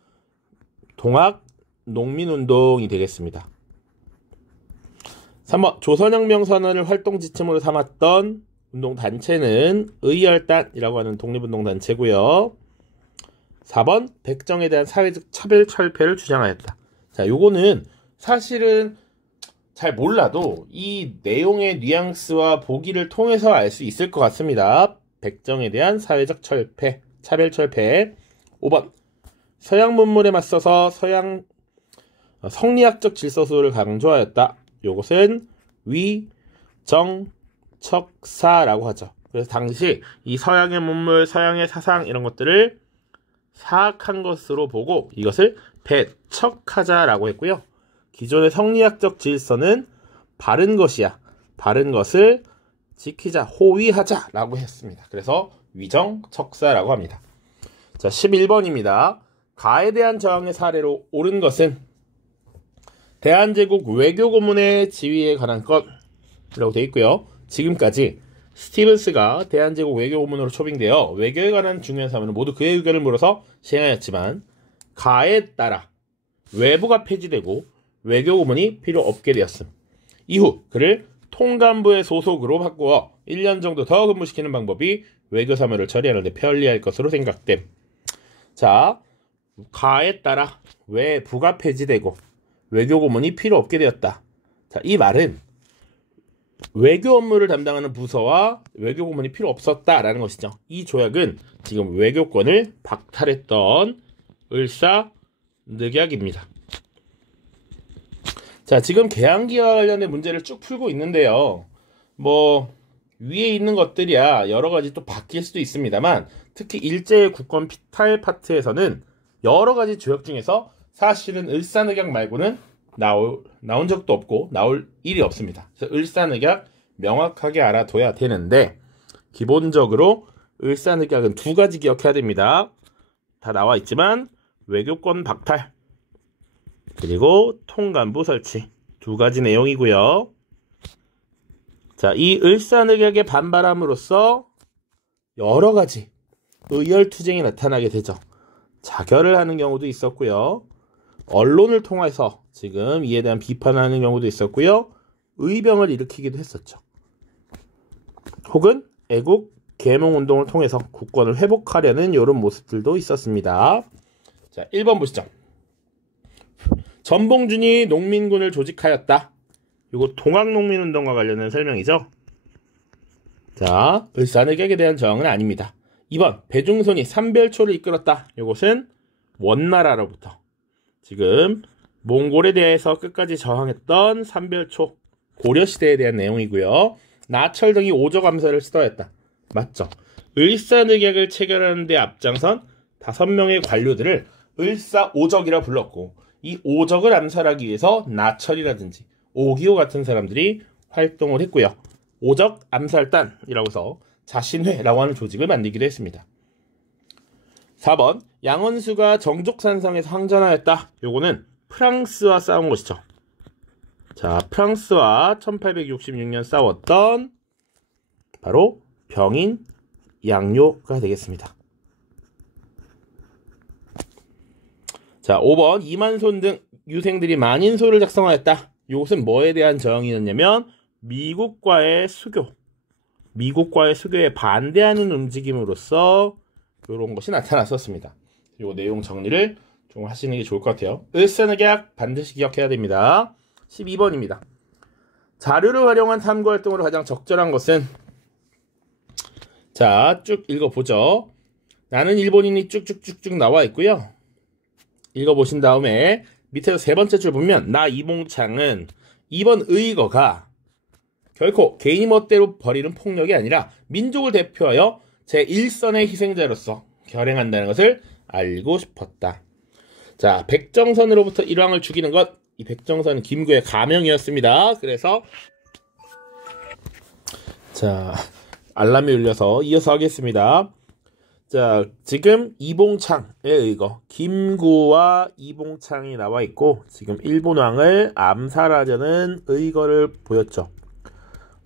동학 농민운동이 되겠습니다. 3번 조선혁명 선언을 활동 지침으로 삼았던 운동단체는 의열단이라고 하는 독립운동단체고요. 4번 백정에 대한 사회적 차별 철폐를 주장하였다. 자, 요거는 사실은 잘 몰라도 이 내용의 뉘앙스와 보기를 통해서 알 수 있을 것 같습니다. 백정에 대한 사회적 철폐, 차별 철폐. 5번 서양 문물에 맞서서 서양 성리학적 질서수를 강조하였다. 요것은 위정척사라고 하죠. 그래서 당시 이 서양의 문물, 서양의 사상 이런 것들을 사악한 것으로 보고 이것을 배척하자라고 했고요. 기존의 성리학적 질서는 바른 것이야. 바른 것을 지키자, 호위하자라고 했습니다. 그래서 위정척사라고 합니다. 자, 11번입니다. 가에 대한 저항의 사례로 옳은 것은 대한제국 외교고문의 지위에 관한 것이라고 되어 있고요. 지금까지 스티븐스가 대한제국 외교고문으로 초빙되어 외교에 관한 중요한 사무는 모두 그의 의견을 물어서 시행하였지만 가에 따라 외부가 폐지되고 외교고문이 필요 없게 되었음. 이후 그를 통감부의 소속으로 바꾸어 1년 정도 더 근무시키는 방법이 외교 사무를 처리하는 데 편리할 것으로 생각됨. 자, 가에 따라 왜 부가 폐지되고 외교 고문이 필요 없게 되었다. 자, 이 말은 외교 업무를 담당하는 부서와 외교 고문이 필요 없었다라는 것이죠. 이 조약은 지금 외교권을 박탈했던 을사늑약입니다. 자, 지금 개항기와 관련된 문제를 쭉 풀고 있는데요. 뭐 위에 있는 것들이야 여러 가지 또 바뀔 수도 있습니다만, 특히 일제의 국권 피탈 파트에서는 여러 가지 조약 중에서 사실은 을사늑약 말고는 나온 적도 없고 나올 일이 없습니다. 그래서 을사늑약 명확하게 알아둬야 되는데, 기본적으로 을사늑약은 두 가지 기억해야 됩니다. 다 나와 있지만 외교권 박탈 그리고 통감부 설치, 두 가지 내용이고요. 자, 이 을사늑약에 반발함으로써 여러 가지 의열투쟁이 나타나게 되죠. 자결을 하는 경우도 있었고요. 언론을 통해서 지금 이에 대한 비판을 하는 경우도 있었고요. 의병을 일으키기도 했었죠. 혹은 애국 계몽운동을 통해서 국권을 회복하려는 이런 모습들도 있었습니다. 자, 1번 보시죠. 전봉준이 농민군을 조직하였다. 이거 동학농민운동과 관련된 설명이죠. 자, 을사늑약에 대한 저항은 아닙니다. 2번 배중손이 삼별초를 이끌었다. 이것은 원나라로부터 지금 몽골에 대해서 끝까지 저항했던 삼별초, 고려시대에 대한 내용이고요. 나철 등이 오적 암살을 시도했다. 맞죠? 을사늑약을 체결하는 데 앞장선 5명의 관료들을 을사오적이라 불렀고, 이 오적을 암살하기 위해서 나철이라든지 오기호 같은 사람들이 활동을 했고요. 오적 암살단이라고 해서 자신회라고 하는 조직을 만들기도 했습니다. 4번 양원수가 정족산성에서 항전하였다. 요거는 프랑스와 싸운 것이죠. 자, 프랑스와 1866년 싸웠던 바로 병인 양요가 되겠습니다. 자, 5번 이만손 등 유생들이 만인소를 작성하였다. 이것은 뭐에 대한 저항이었냐면 미국과의 수교에 반대하는 움직임으로써 이런 것이 나타났었습니다. 이 내용 정리를 좀 하시는 게 좋을 것 같아요. 을사늑약 반드시 기억해야 됩니다. 12번입니다. 자료를 활용한 탐구활동으로 가장 적절한 것은, 자, 쭉 읽어보죠. 나는 일본인이 쭉쭉쭉쭉 나와 있고요. 읽어보신 다음에 밑에서 세 번째 줄 보면 나 이봉창은 이번 의거가 결코 개인 멋대로 벌이는 폭력이 아니라 민족을 대표하여 제1선의 희생자로서 결행한다는 것을 알고 싶었다. 자, 백정선으로부터 일왕을 죽이는 것, 이 백정선은 김구의 가명이었습니다. 그래서 자, 알람이 울려서 이어서 하겠습니다. 자, 지금 이봉창의 의거, 김구와 이봉창이 나와 있고 지금 일본왕을 암살하려는 의거를 보였죠.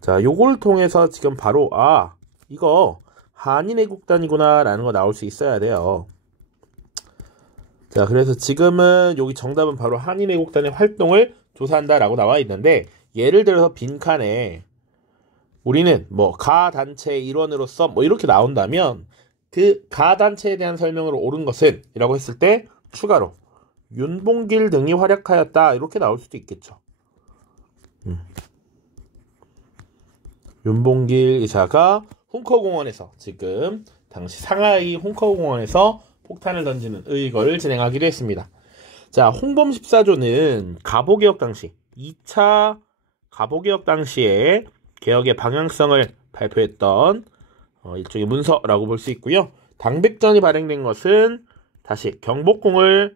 자, 요걸 통해서 지금 바로 이거 한인애국단이구나 라는 거 나올 수 있어야 돼요. 자, 그래서 지금은 여기 정답은 바로 한인애국단의 활동을 조사한다 라고 나와 있는데, 예를 들어서 빈칸에 우리는 뭐 가 단체의 일원으로서 뭐 이렇게 나온다면 그 가 단체에 대한 설명으로 옳은 것은 이라고 했을 때 추가로 윤봉길 등이 활약하였다 이렇게 나올 수도 있겠죠. 윤봉길 의사가 홍커공원에서, 지금 당시 상하이 홍커공원에서 폭탄을 던지는 의거를 진행하기도 했습니다. 자, 홍범 14조는 가보개혁 당시 2차 가보개혁 당시에 개혁의 방향성을 발표했던 일종의 문서라고 볼 수 있고요. 당백전이 발행된 것은 다시 경복궁을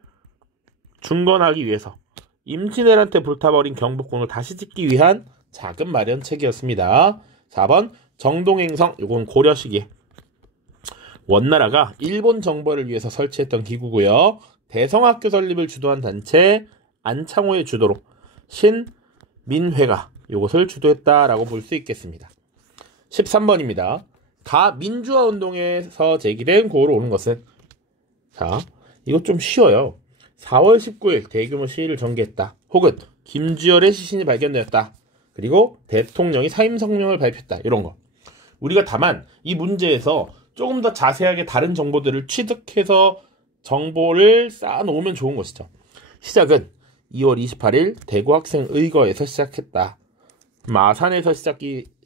중건하기 위해서 임진왜란때 불타버린 경복궁을 다시 짓기 위한 자금 마련책이었습니다. 4번 정동행성, 이건 고려 시기에 원나라가 일본 정벌을 위해서 설치했던 기구고요. 대성학교 설립을 주도한 단체 안창호의 주도로 신민회가 이것을 주도했다라고 볼 수 있겠습니다. 13번입니다. 가민주화 운동에서 제기된 고로 오는 것은, 자, 이거 좀 쉬워요. 4월 19일 대규모 시위를 전개했다. 혹은 김주열의 시신이 발견되었다. 그리고 대통령이 사임 성명을 발표했다. 이런 거. 우리가 다만 이 문제에서 조금 더 자세하게 다른 정보들을 취득해서 정보를 쌓아놓으면 좋은 것이죠. 시작은 2월 28일 대구 학생의거에서 시작했다. 마산에서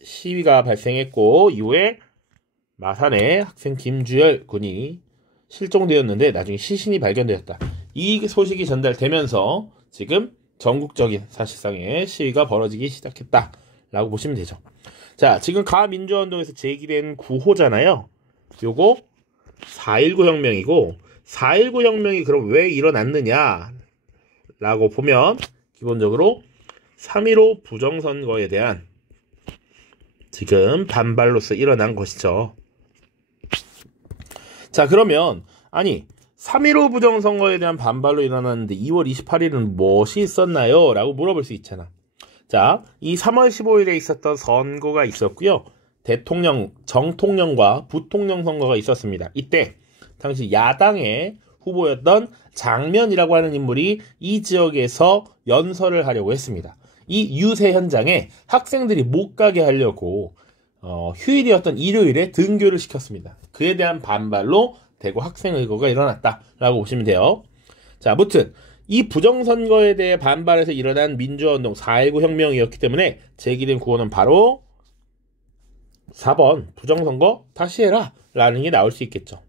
시위가 발생했고 이후에 마산에 학생 김주열 군이 실종되었는데 나중에 시신이 발견되었다. 이 소식이 전달되면서 지금 전국적인 사실상의 시위가 벌어지기 시작했다라고 보시면 되죠. 자, 지금 가민주화운동에서 제기된 구호잖아요. 요거 4.19 혁명이고 4.19 혁명이 그럼 왜 일어났느냐 라고 보면 기본적으로 3.15 부정선거에 대한 지금 반발로서 일어난 것이죠. 자, 그러면 아니 3.15 부정선거에 대한 반발로 일어났는데 2월 28일은 무엇이 있었나요? 라고 물어볼 수 있잖아. 자, 이 3월 15일에 있었던 선거가 있었고요. 정통령과 부통령 선거가 있었습니다. 이때 당시 야당의 후보였던 장면이라고 하는 인물이 이 지역에서 연설을 하려고 했습니다. 이 유세 현장에 학생들이 못 가게 하려고 휴일이었던 일요일에 등교를 시켰습니다. 그에 대한 반발로 대구 학생의거가 일어났다라고 보시면 돼요. 자, 아무튼 이 부정선거에 대해 반발해서 일어난 민주화운동 4.19 혁명이었기 때문에 제기된 구호는 바로 4번 부정선거 다시 해라 라는 게 나올 수 있겠죠.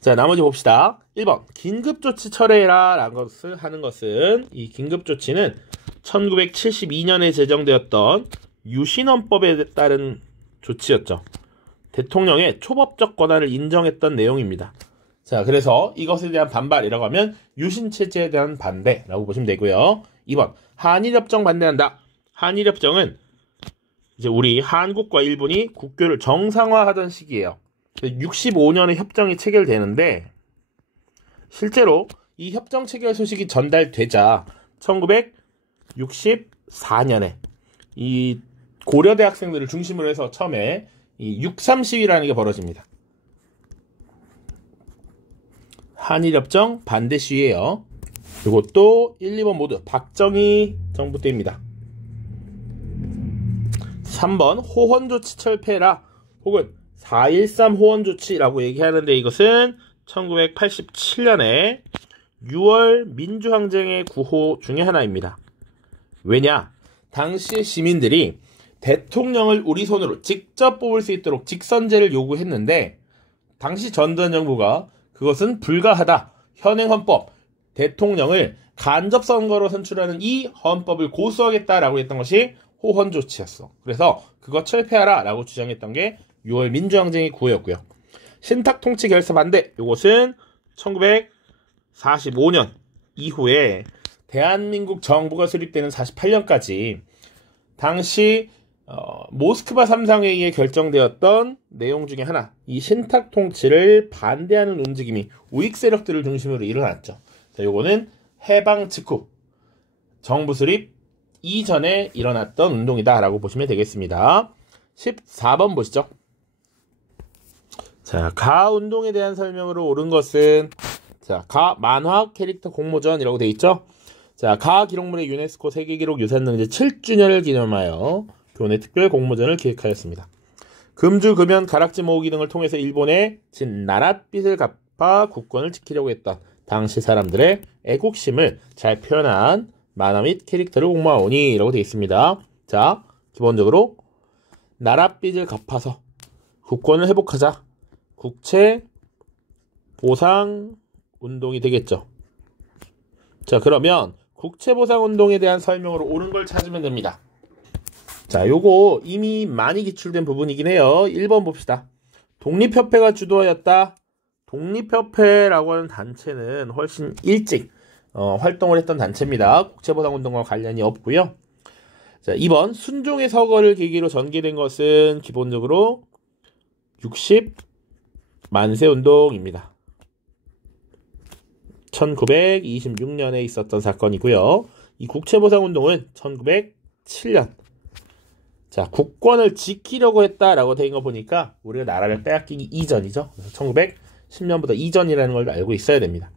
자, 나머지 봅시다. 1번 긴급조치 철회해라 라는 것을 하는 것은 이 긴급조치는 1972년에 제정되었던 유신헌법에 따른 조치였죠. 대통령의 초법적 권한을 인정했던 내용입니다. 자, 그래서 이것에 대한 반발이라고 하면 유신체제에 대한 반대라고 보시면 되고요. 2번 한일협정 반대한다. 한일협정은 이제 우리 한국과 일본이 국교를 정상화하던 시기예요. 65년에 협정이 체결되는데 실제로 이 협정 체결 소식이 전달되자 1964년에 이 고려대 학생들을 중심으로 해서 처음에 이 6.3 시위라는 게 벌어집니다. 한일협정 반대 시위예요. 이것도 1, 2번 모두 박정희 정부 때입니다. 3번 호헌조치 철폐해라 혹은 4.13 호헌조치라고 얘기하는데 이것은 1987년에 6월 민주항쟁의 구호 중에 하나입니다. 왜냐? 당시의 시민들이 대통령을 우리 손으로 직접 뽑을 수 있도록 직선제를 요구했는데 당시 전두환 정부가 그것은 불가하다. 현행 헌법, 대통령을 간접선거로 선출하는 이 헌법을 고수하겠다라고 했던 것이 호헌조치였어. 그래서 그거 철폐하라 라고 주장했던 게 6월 민주항쟁의 구호였고요. 신탁통치 결사 반대, 이것은 1945년 이후에 대한민국 정부가 수립되는 48년까지 당시 모스크바 3상회의에 결정되었던 내용 중에 하나, 이 신탁통치를 반대하는 움직임이 우익 세력들을 중심으로 일어났죠. 자, 요거는 해방 직후 정부 수립 이전에 일어났던 운동이다라고 보시면 되겠습니다. 14번 보시죠. 자, 가 운동에 대한 설명으로 옳은 것은 자, 가 만화 캐릭터 공모전이라고 되어 있죠. 자, 가 기록물의 유네스코 세계기록 유산등재 7주년을 기념하여 교내 특별 공모전을 기획하였습니다. 금주, 금연, 가락지 모으기 등을 통해서 일본의 진 나랏빚을 갚아 국권을 지키려고 했던 당시 사람들의 애국심을 잘 표현한 만화 및 캐릭터를 공모하오니 라고 되어 있습니다. 자, 기본적으로 나랏빚을 갚아서 국권을 회복하자. 국채 보상 운동이 되겠죠. 자, 그러면 국채 보상 운동에 대한 설명으로 옳은 걸 찾으면 됩니다. 자, 요거 이미 많이 기출된 부분이긴 해요. 1번 봅시다. 독립협회가 주도하였다. 독립협회라고 하는 단체는 훨씬 일찍 활동을 했던 단체입니다. 국채보상운동과 관련이 없고요. 자, 2번 순종의 서거를 계기로 전개된 것은 기본적으로 60만세운동입니다. 1926년에 있었던 사건이고요. 이 국채보상운동은 1907년. 자, 국권을 지키려고 했다라고 되어 있는 거 보니까 우리가 나라를 빼앗기기 이전이죠. 1910년보다 이전이라는 걸 알고 있어야 됩니다.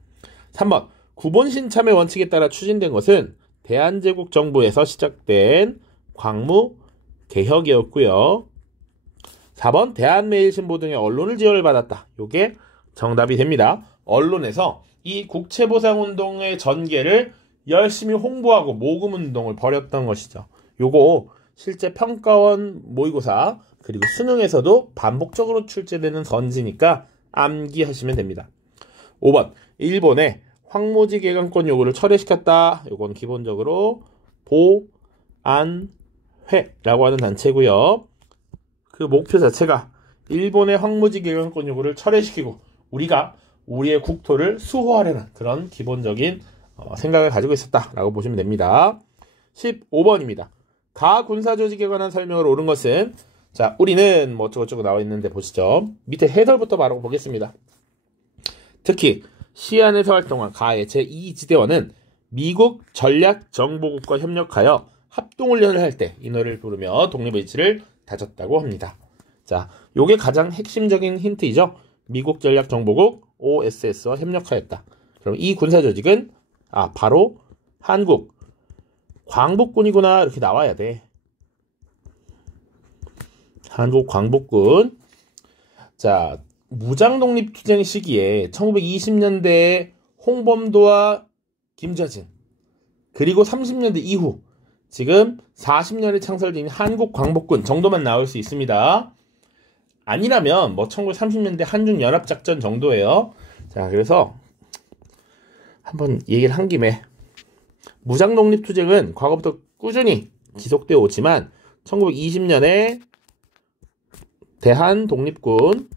3번 구본신 참여 원칙에 따라 추진된 것은 대한제국 정부에서 시작된 광무 개혁이었고요. 4번 대한매일신보 등의 언론을 지원을 받았다. 요게 정답이 됩니다. 언론에서 이 국채보상운동의 전개를 열심히 홍보하고 모금운동을 벌였던 것이죠. 요거 실제 평가원 모의고사 그리고 수능에서도 반복적으로 출제되는 선지니까 암기하시면 됩니다. 5번 일본의 황무지 개간권 요구를 철회시켰다. 요건 기본적으로 보안회라고 하는 단체고요. 그 목표 자체가 일본의 황무지 개간권 요구를 철회시키고 우리가 우리의 국토를 수호하려는 그런 기본적인 생각을 가지고 있었다라고 보시면 됩니다. 15번입니다. 가 군사조직에 관한 설명을 옳은 것은 자 우리는 뭐 어쩌고저쩌고 나와 있는데 보시죠. 밑에 해설부터 바로 보겠습니다. 특히 시안에서 활동한 가의 제2지대원은 미국 전략정보국과 협력하여 합동훈련을 할 때 이 노래를 부르며 독립의지를 다졌다고 합니다. 자, 요게 가장 핵심적인 힌트이죠. 미국 전략정보국 OSS와 협력하였다. 그럼 이 군사조직은 바로 한국 광복군이구나 이렇게 나와야 돼. 한국 광복군. 자, 무장독립투쟁 시기에 1920년대에 홍범도와 김좌진 그리고 30년대 이후 지금 40년에 창설된 한국광복군 정도만 나올 수 있습니다. 아니라면 뭐 1930년대 한중연합작전 정도예요. 자, 그래서 한번 얘기를 한 김에 무장독립투쟁은 과거부터 꾸준히 지속되어 오지만 1920년에 대한독립군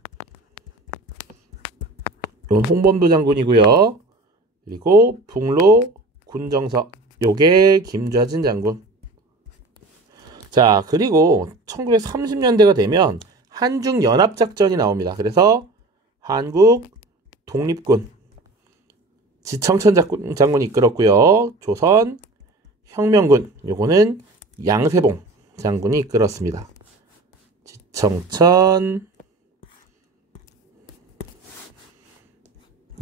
이건 홍범도 장군이고요. 그리고 북로 군정서 요게 김좌진 장군. 자, 그리고 1930년대가 되면 한중연합작전이 나옵니다. 그래서 한국 독립군 지청천 장군이 이끌었고요. 조선 혁명군 요거는 양세봉 장군이 이끌었습니다. 지청천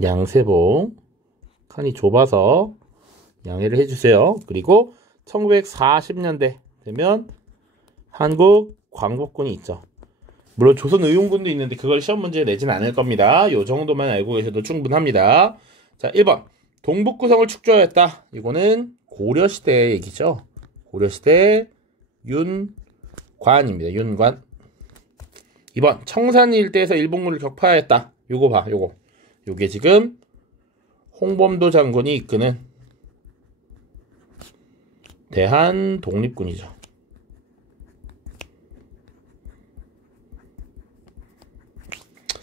양세봉 칸이 좁아서 양해를 해주세요. 그리고 1940년대 되면 한국 광복군이 있죠. 물론 조선의용군도 있는데 그걸 시험 문제에 내진 않을 겁니다. 요 정도만 알고 계셔도 충분합니다. 자, 1번 동북구성을 축조하였다. 이거는 고려시대 얘기죠. 고려시대 윤관입니다. 윤관. 2번 청산 일대에서 일본군을 격파하였다. 요거 봐, 요거. 요게 지금 홍범도 장군이 이끄는 대한 독립군이죠.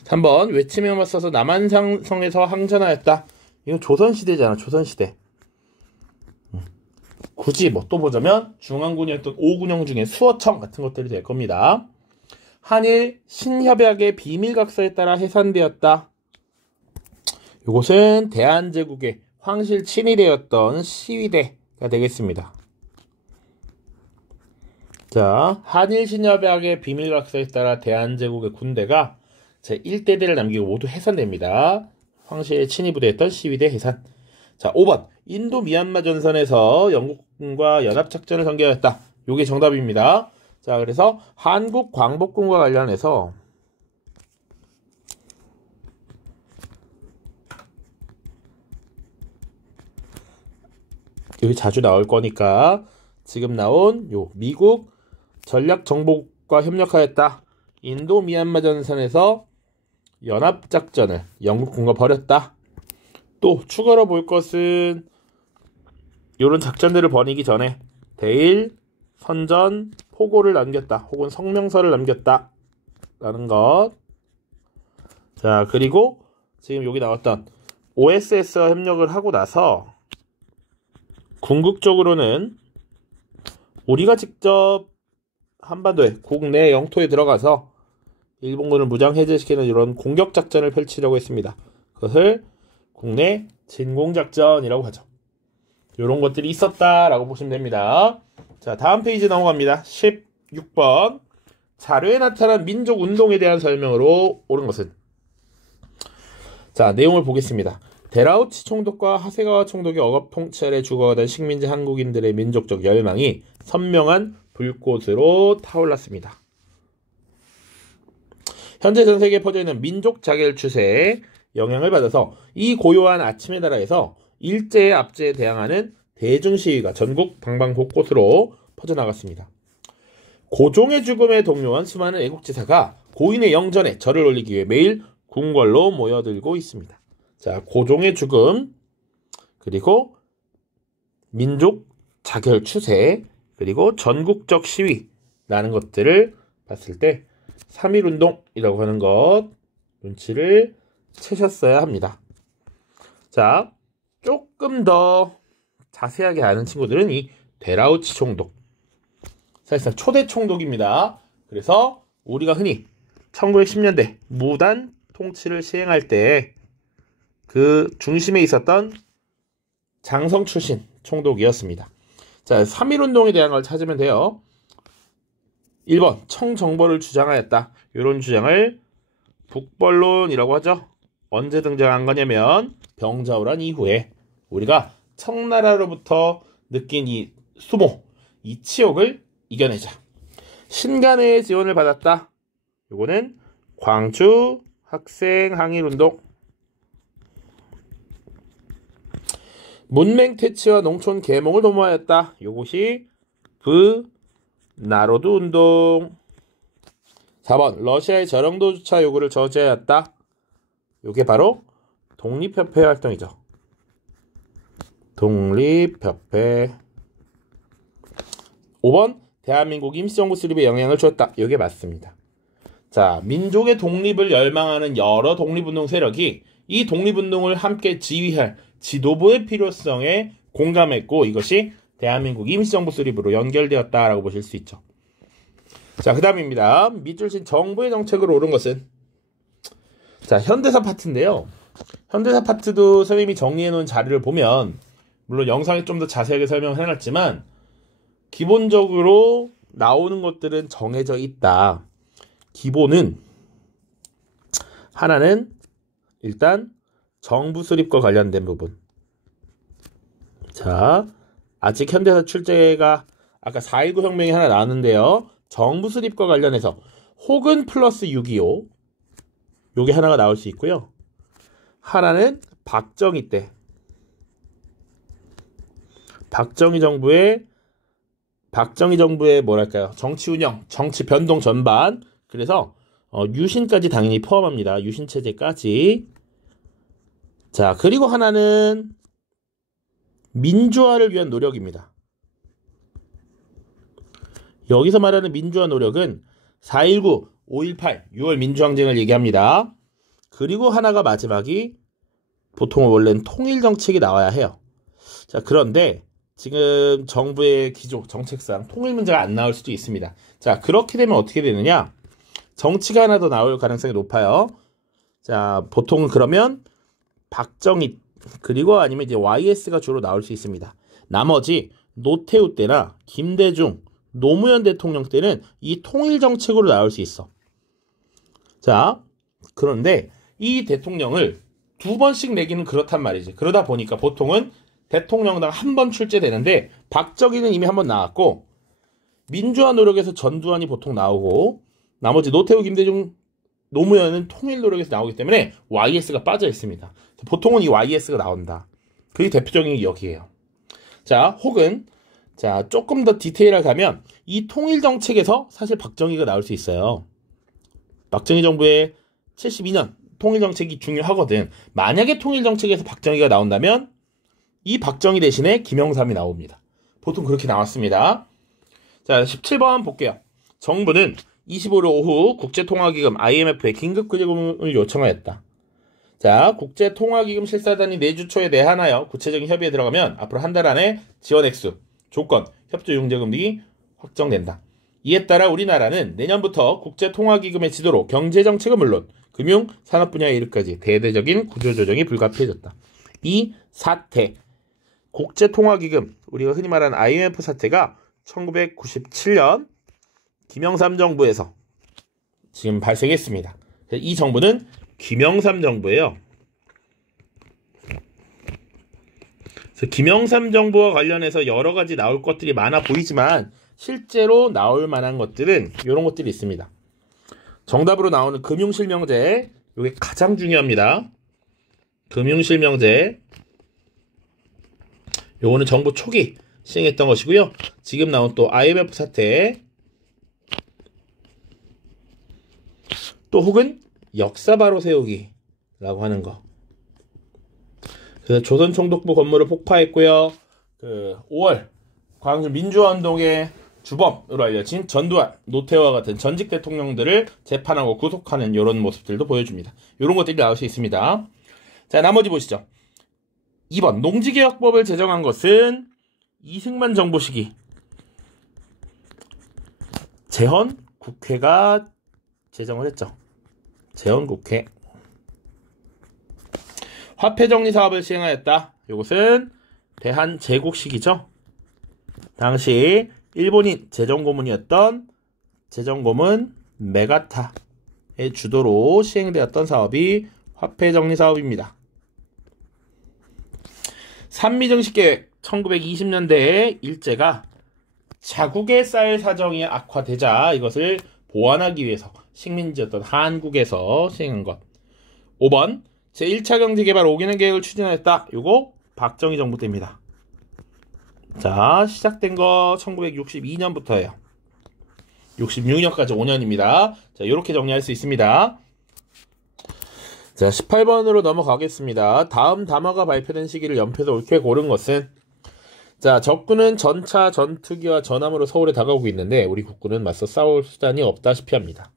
3번 외침에 맞서서 남한성에서 항전하였다. 이건 조선시대잖아. 조선시대. 굳이 뭐 또 보자면 중앙군이었던 오군영 중에 수어청 같은 것들이 될 겁니다. 한일 신협약의 비밀각서에 따라 해산되었다. 이곳은 대한제국의 황실 친위대였던 시위대가 되겠습니다. 자, 한일 신협약의 비밀각서에 따라 대한제국의 군대가 제1대대를 남기고 모두 해산됩니다. 황실의 친위부대였던 시위대 해산. 자, 5번 인도 미얀마 전선에서 영국군과 연합작전을 전개하였다. 요게 정답입니다. 자, 그래서 한국 광복군과 관련해서 여기 자주 나올 거니까 지금 나온 요 미국 전략정보국과 협력하였다. 인도 미얀마 전선에서 연합작전을 영국군과 벌였다. 또 추가로 볼 것은 이런 작전들을 벌이기 전에 대일, 선전, 포고를 남겼다. 혹은 성명서를 남겼다. 라는 것. 자, 그리고 지금 여기 나왔던 OSS와 협력을 하고 나서 궁극적으로는 우리가 직접 한반도에 국내 영토에 들어가서 일본군을 무장 해제시키는 이런 공격작전을 펼치려고 했습니다. 그것을 국내 진공작전이라고 하죠. 이런 것들이 있었다라고 보시면 됩니다. 자, 다음 페이지 넘어갑니다. 16번 자료에 나타난 민족운동에 대한 설명으로 옳은 것은 자, 내용을 보겠습니다. 데라우치 총독과 하세가와 총독의 억압 통찰에 죽어가던 식민지 한국인들의 민족적 열망이 선명한 불꽃으로 타올랐습니다. 현재 전 세계에 퍼져있는 민족 자결 추세에 영향을 받아서 이 고요한 아침의 나라에서 일제의 압제에 대항하는 대중시위가 전국 방방곳곳으로 퍼져나갔습니다. 고종의 죽음에 동요한 수많은 애국지사가 고인의 영전에 절을 올리기 위해 매일 궁궐로 모여들고 있습니다. 자, 고종의 죽음, 그리고 민족 자결 추세, 그리고 전국적 시위라는 것들을 봤을 때 3.1운동이라고 하는 것 눈치를 채셨어야 합니다. 자, 조금 더 자세하게 아는 친구들은 이 데라우치 총독, 사실상 초대 총독입니다. 그래서 우리가 흔히 1910년대 무단 통치를 시행할 때 그 중심에 있었던 장성 출신 총독이었습니다. 자, 3.1운동에 대한 걸 찾으면 돼요. 1번 청정벌을 주장하였다. 이런 주장을 북벌론이라고 하죠. 언제 등장한 거냐면 병자호란 이후에 우리가 청나라로부터 느낀 이 수모, 이 치욕을 이겨내자. 신간회의 지원을 받았다. 요거는 광주 학생 항일운동. 문맹 퇴치와 농촌 계몽을 도모하였다. 요것이 나로드 운동. 4번 러시아의 저령도 주차 요구를 저지하였다. 요게 바로 독립협회 활동이죠. 독립협회. 5번 대한민국 임시정부 수립에 영향을 주었다. 요게 맞습니다. 자, 민족의 독립을 열망하는 여러 독립운동 세력이 이 독립운동을 함께 지휘할 지도부의 필요성에 공감했고 이것이 대한민국 임시정부 수립으로 연결되었다라고 보실 수 있죠. 자, 그 다음입니다. 밑줄친 정부의 정책으로 오른 것은, 자, 현대사 파트인데요. 현대사 파트도 선생님이 정리해놓은 자료를 보면 물론 영상에 좀 더 자세하게 설명을 해놨지만 기본적으로 나오는 것들은 정해져 있다. 기본은 하나는 일단 정부 수립과 관련된 부분. 자, 아직 현대사 출제가 아까 4.19 혁명이 하나 나왔는데요. 정부 수립과 관련해서 혹은 플러스 6.25 요게 하나가 나올 수 있고요. 하나는 박정희 때 박정희 정부의 뭐랄까요, 정치 운영, 정치 변동 전반. 그래서 유신까지 당연히 포함합니다. 유신 체제까지. 자, 그리고 하나는 민주화를 위한 노력입니다. 여기서 말하는 민주화 노력은 4.19, 5.18, 6월 민주항쟁을 얘기합니다. 그리고 하나가 마지막이 보통 원래는 통일정책이 나와야 해요. 자, 그런데 지금 정부의 기조, 정책상 통일 문제가 안 나올 수도 있습니다. 자, 그렇게 되면 어떻게 되느냐? 정치가 하나 더 나올 가능성이 높아요. 자, 보통은 그러면 박정희, 그리고 아니면 이제 YS가 주로 나올 수 있습니다. 나머지 노태우 때나 김대중, 노무현 대통령 때는 이 통일 정책으로 나올 수 있어. 자, 그런데 이 대통령을 2번씩 내기는 그렇단 말이지. 그러다 보니까 보통은 대통령당 한 번 출제되는데 박정희는 이미 한 번 나왔고 민주화 노력에서 전두환이 보통 나오고 나머지 노태우, 김대중, 노무현은 통일 노력에서 나오기 때문에 YS가 빠져 있습니다. 보통은 이 YS가 나온다. 그게 대표적인 게 여기에요. 자, 혹은 자, 조금 더 디테일하게 가면 이 통일 정책에서 사실 박정희가 나올 수 있어요. 박정희 정부의 72년 통일 정책이 중요하거든. 만약에 통일 정책에서 박정희가 나온다면 이 박정희 대신에 김영삼이 나옵니다. 보통 그렇게 나왔습니다. 자, 17번 볼게요. 정부는 25일 오후 국제통화기금 IMF에 긴급구제금을 요청하였다. 자, 국제통화기금 실사단이 내주 초에 내한하여 구체적인 협의에 들어가면 앞으로 한 달 안에 지원 액수, 조건, 협조 융자금 등이 확정된다. 이에 따라 우리나라는 내년부터 국제통화기금의 지도로 경제정책은 물론 금융, 산업 분야에 이르기까지 대대적인 구조조정이 불가피해졌다. 이 사태, 국제통화기금, 우리가 흔히 말하는 IMF 사태가 1997년 김영삼 정부에서 지금 발생했습니다. 이 정부는 김영삼 정부예요. 그래서 김영삼 정부와 관련해서 여러 가지 나올 것들이 많아 보이지만 실제로 나올 만한 것들은 이런 것들이 있습니다. 정답으로 나오는 금융실명제, 이게 가장 중요합니다. 금융실명제, 요거는 정부 초기 시행했던 것이고요. 지금 나온 또 IMF 사태, 또 혹은 역사 바로 세우기라고 하는 거. 그 조선총독부 건물을 폭파했고요. 그 5월 광주 민주화운동의 주범으로 알려진 전두환, 노태우와 같은 전직 대통령들을 재판하고 구속하는 이런 모습들도 보여줍니다. 이런 것들이 나올 수 있습니다. 자, 나머지 보시죠. 2번 농지개혁법을 제정한 것은 이승만 정부 시기 재헌 국회가 제정을 했죠. 재헌 국회. 화폐정리 사업을 시행하였다. 이것은 대한 제국 시기죠. 당시 일본인 재정고문이었던 재정고문 메가타의 주도로 시행되었던 사업이 화폐정리 사업입니다. 산미정식계획 1920년대에 일제가 자국의 쌀 사정이 악화되자 이것을 보완하기 위해서 식민지였던 한국에서 시행한 것. 5번 제1차 경제개발 5개년 계획을 추진하였다. 요거 박정희 정부 때입니다. 자, 시작된 거 1962년부터예요. 66년까지 5년입니다. 자, 요렇게 정리할 수 있습니다. 자, 18번으로 넘어가겠습니다. 다음 담화가 발표된 시기를 연표해서 옳게 고른 것은, 자, 적군은 전차, 전투기와 전함으로 서울에 다가오고 있는데 우리 국군은 맞서 싸울 수단이 없다시피 합니다.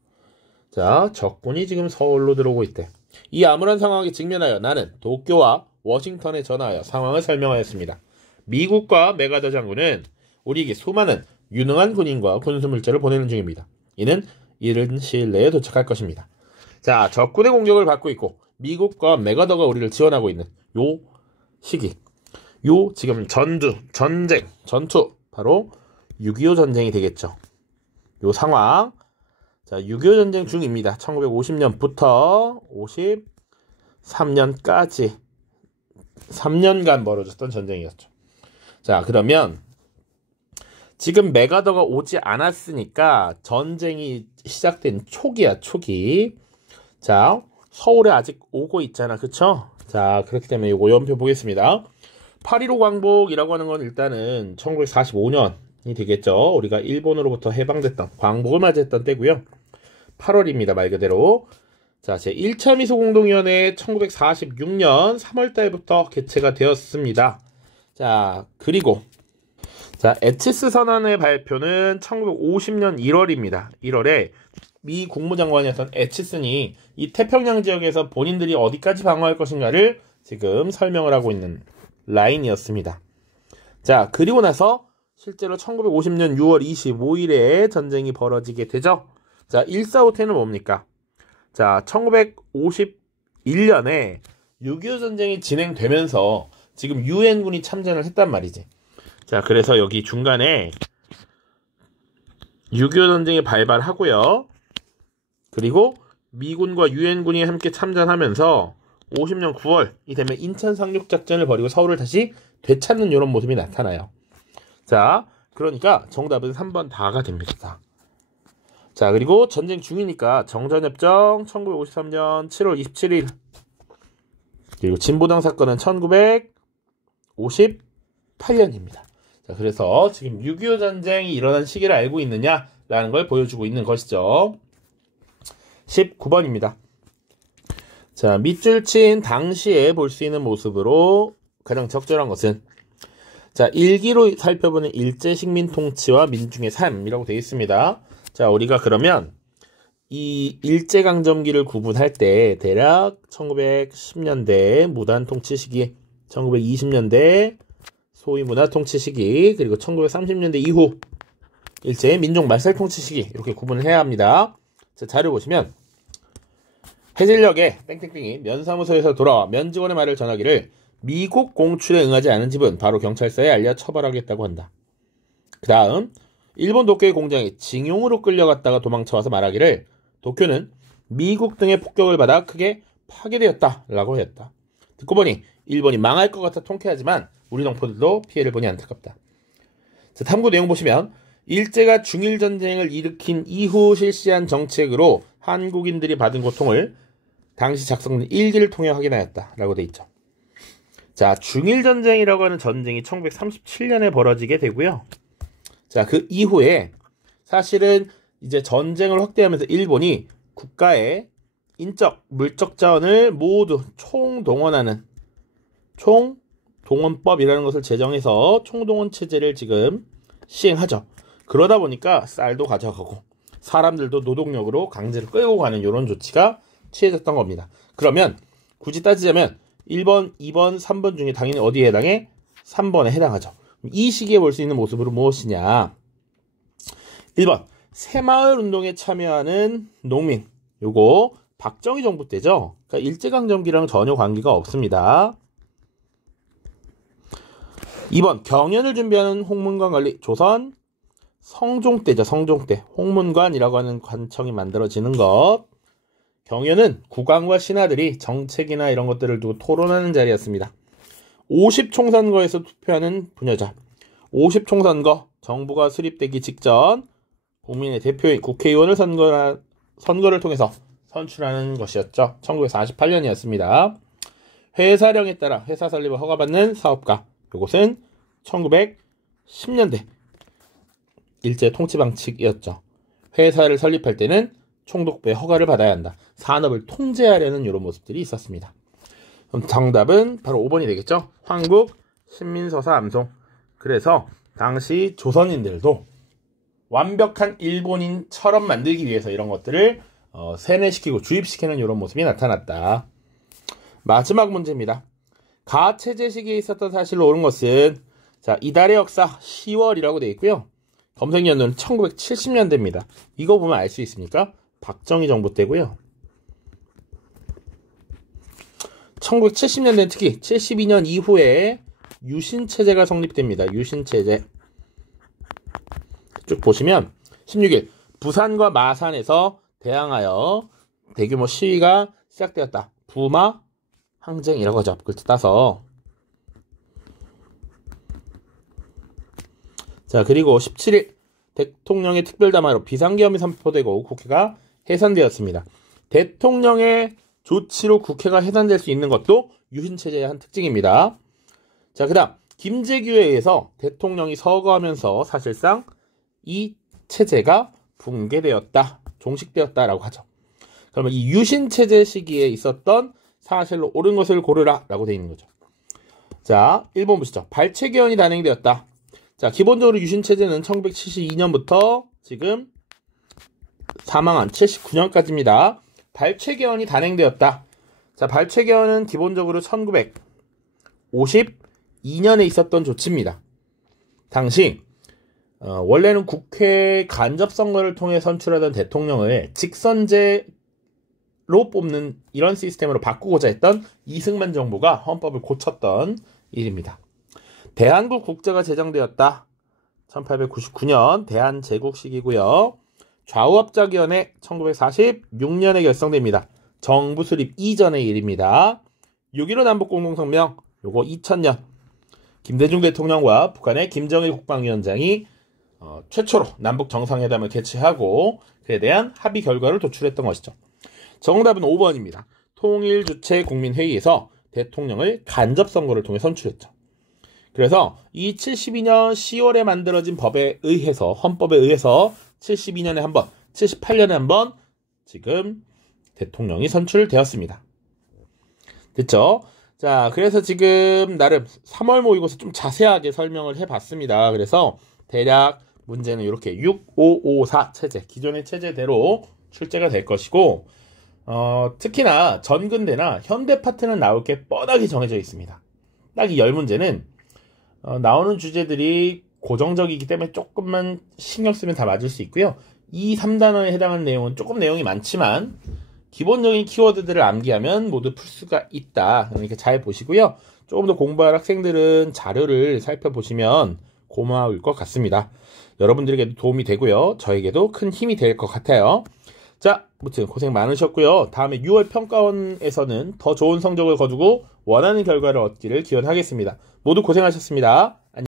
자, 적군이 지금 서울로 들어오고 있대. 이 암울한 상황에 직면하여 나는 도쿄와 워싱턴에 전화하여 상황을 설명하였습니다. 미국과 메가더 장군은 우리에게 수많은 유능한 군인과 군수물자를 보내는 중입니다. 이는 이른 시일 내에 도착할 것입니다. 자, 적군의 공격을 받고 있고 미국과 메가더가 우리를 지원하고 있는 요 시기, 요 지금 전투 바로 6.25 전쟁이 되겠죠. 요 상황, 자, 6.25 전쟁 중입니다. 1950년부터 53년까지 3년간 벌어졌던 전쟁이었죠. 자, 그러면 지금 메가더가 오지 않았으니까 전쟁이 시작된 초기야, 초기. 자, 서울에 아직 오고 있잖아, 그쵸? 자, 그렇기 때문에 이거 연표 보겠습니다. 8.15 광복이라고 하는 건 일단은 1945년이 되겠죠. 우리가 일본으로부터 해방됐던, 광복을 맞이했던 때고요. 8월입니다, 말 그대로. 자, 제1차 미소공동위원회 1946년 3월달부터 개최가 되었습니다. 자, 그리고 자, 에치스 선언의 발표는 1950년 1월입니다. 1월에 미 국무장관이었던 에치슨이 이 태평양 지역에서 본인들이 어디까지 방어할 것인가를 지금 설명을 하고 있는 라인이었습니다. 자, 그리고 나서 실제로 1950년 6월 25일에 전쟁이 벌어지게 되죠. 자, 145태는 뭡니까? 자, 1951년에 6.25 전쟁이 진행되면서 지금 유엔군이 참전을 했단 말이지. 자, 그래서 여기 중간에 6.25 전쟁이 발발하고요. 그리고 미군과 유엔군이 함께 참전하면서 50년 9월이 되면 인천 상륙작전을 벌이고 서울을 다시 되찾는 이런 모습이 나타나요. 자, 그러니까 정답은 3번 다가 됩니다. 자, 그리고 전쟁 중이니까 정전협정 1953년 7월 27일, 그리고 진보당 사건은 1958년입니다. 자, 그래서 지금 6.25 전쟁이 일어난 시기를 알고 있느냐라는 걸 보여주고 있는 것이죠. 19번입니다. 자, 밑줄 친 당시에 볼 수 있는 모습으로 가장 적절한 것은, 자, 일기로 살펴보는 일제식민 통치와 민중의 삶이라고 되어 있습니다. 자, 우리가 그러면 이 일제강점기를 구분할 때 대략 1910년대 무단 통치 시기, 1920년대 소위 문화 통치 시기, 그리고 1930년대 이후 일제의 민족 말살 통치 시기, 이렇게 구분을 해야 합니다. 자, 자료 보시면 해질녘에 땡땡땡이 면사무소에서 돌아와 면직원의 말을 전하기를 미국 공출에 응하지 않은 집은 바로 경찰서에 알려 처벌하겠다고 한다. 그 다음 일본 도쿄의 공장에 징용으로 끌려갔다가 도망쳐와서 말하기를 도쿄는 미국 등의 폭격을 받아 크게 파괴되었다 라고 했다. 듣고 보니 일본이 망할 것 같아 통쾌하지만 우리 동포들도 피해를 보니 안타깝다. 자, 탐구 내용 보시면 일제가 중일전쟁을 일으킨 이후 실시한 정책으로 한국인들이 받은 고통을 당시 작성된 일기를 통해 확인하였다라고 돼 있죠. 자, 중일전쟁이라고 하는 전쟁이 1937년에 벌어지게 되고요. 자, 그 이후에 사실은 이제 전쟁을 확대하면서 일본이 국가의 인적, 물적 자원을 모두 총동원하는 총동원법이라는 것을 제정해서 총동원 체제를 지금 시행하죠. 그러다 보니까 쌀도 가져가고 사람들도 노동력으로 강제로 끌고 가는 이런 조치가 취해졌던 겁니다. 그러면 굳이 따지자면 1번, 2번, 3번 중에 당연히 어디에 해당해? 3번에 해당하죠. 이 시기에 볼 수 있는 모습으로 무엇이냐? 1번, 새마을 운동에 참여하는 농민. 요거 박정희 정부 때죠. 그러니까 일제강점기랑 전혀 관계가 없습니다. 2번, 경연을 준비하는 홍문관 관리. 조선 성종 때죠. 성종 때 홍문관이라고 하는 관청이 만들어지는 것. 경연은 국왕과 신하들이 정책이나 이런 것들을 두고 토론하는 자리였습니다. 50총선거에서 투표하는 부녀자. 50총선거, 정부가 수립되기 직전 국민의 대표인 국회의원을 선거를 통해서 선출하는 것이었죠. 1948년이었습니다. 회사령에 따라 회사 설립을 허가받는 사업가. 이것은 1910년대 일제 통치 방식이었죠. 회사를 설립할 때는 총독부의 허가를 받아야 한다. 산업을 통제하려는 이런 모습들이 있었습니다. 그럼 정답은 바로 5번이 되겠죠. 황국 신민서사 암송. 그래서 당시 조선인들도 완벽한 일본인처럼 만들기 위해서 이런 것들을 세뇌시키고 주입시키는 이런 모습이 나타났다. 마지막 문제입니다. 가체제 시기에 있었던 사실로 옳은 것은 자, 이달의 역사 10월이라고 되어 있고요. 검색 연도는 1970년대입니다. 이거 보면 알 수 있습니까? 박정희 정부 때고요. 1970년대는 특히 72년 이후에 유신체제가 성립됩니다. 유신체제. 쭉 보시면 16일 부산과 마산에서 대항하여 대규모 시위가 시작되었다. 부마 항쟁이라고 하죠. 글자 따서. 자, 그리고 17일 대통령의 특별담화로 비상계엄이 선포되고 국회가 해산되었습니다. 대통령의 조치로 국회가 해산될 수 있는 것도 유신체제의 한 특징입니다. 자, 그 다음 김재규에 의해서 대통령이 서거하면서 사실상 이 체제가 붕괴되었다, 종식되었다라고 하죠. 그러면 이 유신체제 시기에 있었던 사실로 옳은 것을 고르라 라고 되어 있는 거죠. 자, 1번 보시죠. 발췌개헌이 단행되었다. 자, 기본적으로 유신체제는 1972년부터 지금 사망한 79년까지입니다. 발췌개헌이 단행되었다. 자, 발췌개헌은 기본적으로 1952년에 있었던 조치입니다. 당시 원래는 국회 간접선거를 통해 선출하던 대통령을 직선제로 뽑는 이런 시스템으로 바꾸고자 했던 이승만 정부가 헌법을 고쳤던 일입니다. 대한국 국제가 제정되었다. 1899년 대한제국식이고요. 좌우합작위원회 1946년에 결성됩니다. 정부 수립 이전의 일입니다. 6.15 남북공동성명 요거 2000년 김대중 대통령과 북한의 김정일 국방위원장이 최초로 남북 정상회담을 개최하고 그에 대한 합의 결과를 도출했던 것이죠. 정답은 5번입니다. 통일주체국민회의에서 대통령을 간접선거를 통해 선출했죠. 그래서 이 72년 10월에 만들어진 법에 의해서, 헌법에 의해서 72년에 한 번, 78년에 한 번 지금 대통령이 선출되었습니다. 됐죠? 자, 그래서 지금 나름 3월 모의고사 좀 자세하게 설명을 해봤습니다. 그래서 대략 문제는 이렇게 6554 체제, 기존의 체제대로 출제가 될 것이고 특히나 전근대나 현대 파트는 나올 게 뻔하게 정해져 있습니다. 딱 이 10문제는 나오는 주제들이 고정적이기 때문에 조금만 신경 쓰면 다 맞을 수 있고요. 이 3단원에 해당하는 내용은 조금 내용이 많지만 기본적인 키워드들을 암기하면 모두 풀 수가 있다. 그러니까 잘 보시고요. 조금 더 공부할 학생들은 자료를 살펴보시면 고마울 것 같습니다. 여러분들에게도 도움이 되고요. 저에게도 큰 힘이 될 것 같아요. 자, 아무튼 고생 많으셨고요. 다음에 6월 평가원에서는 더 좋은 성적을 거두고 원하는 결과를 얻기를 기원하겠습니다. 모두 고생하셨습니다. 안녕.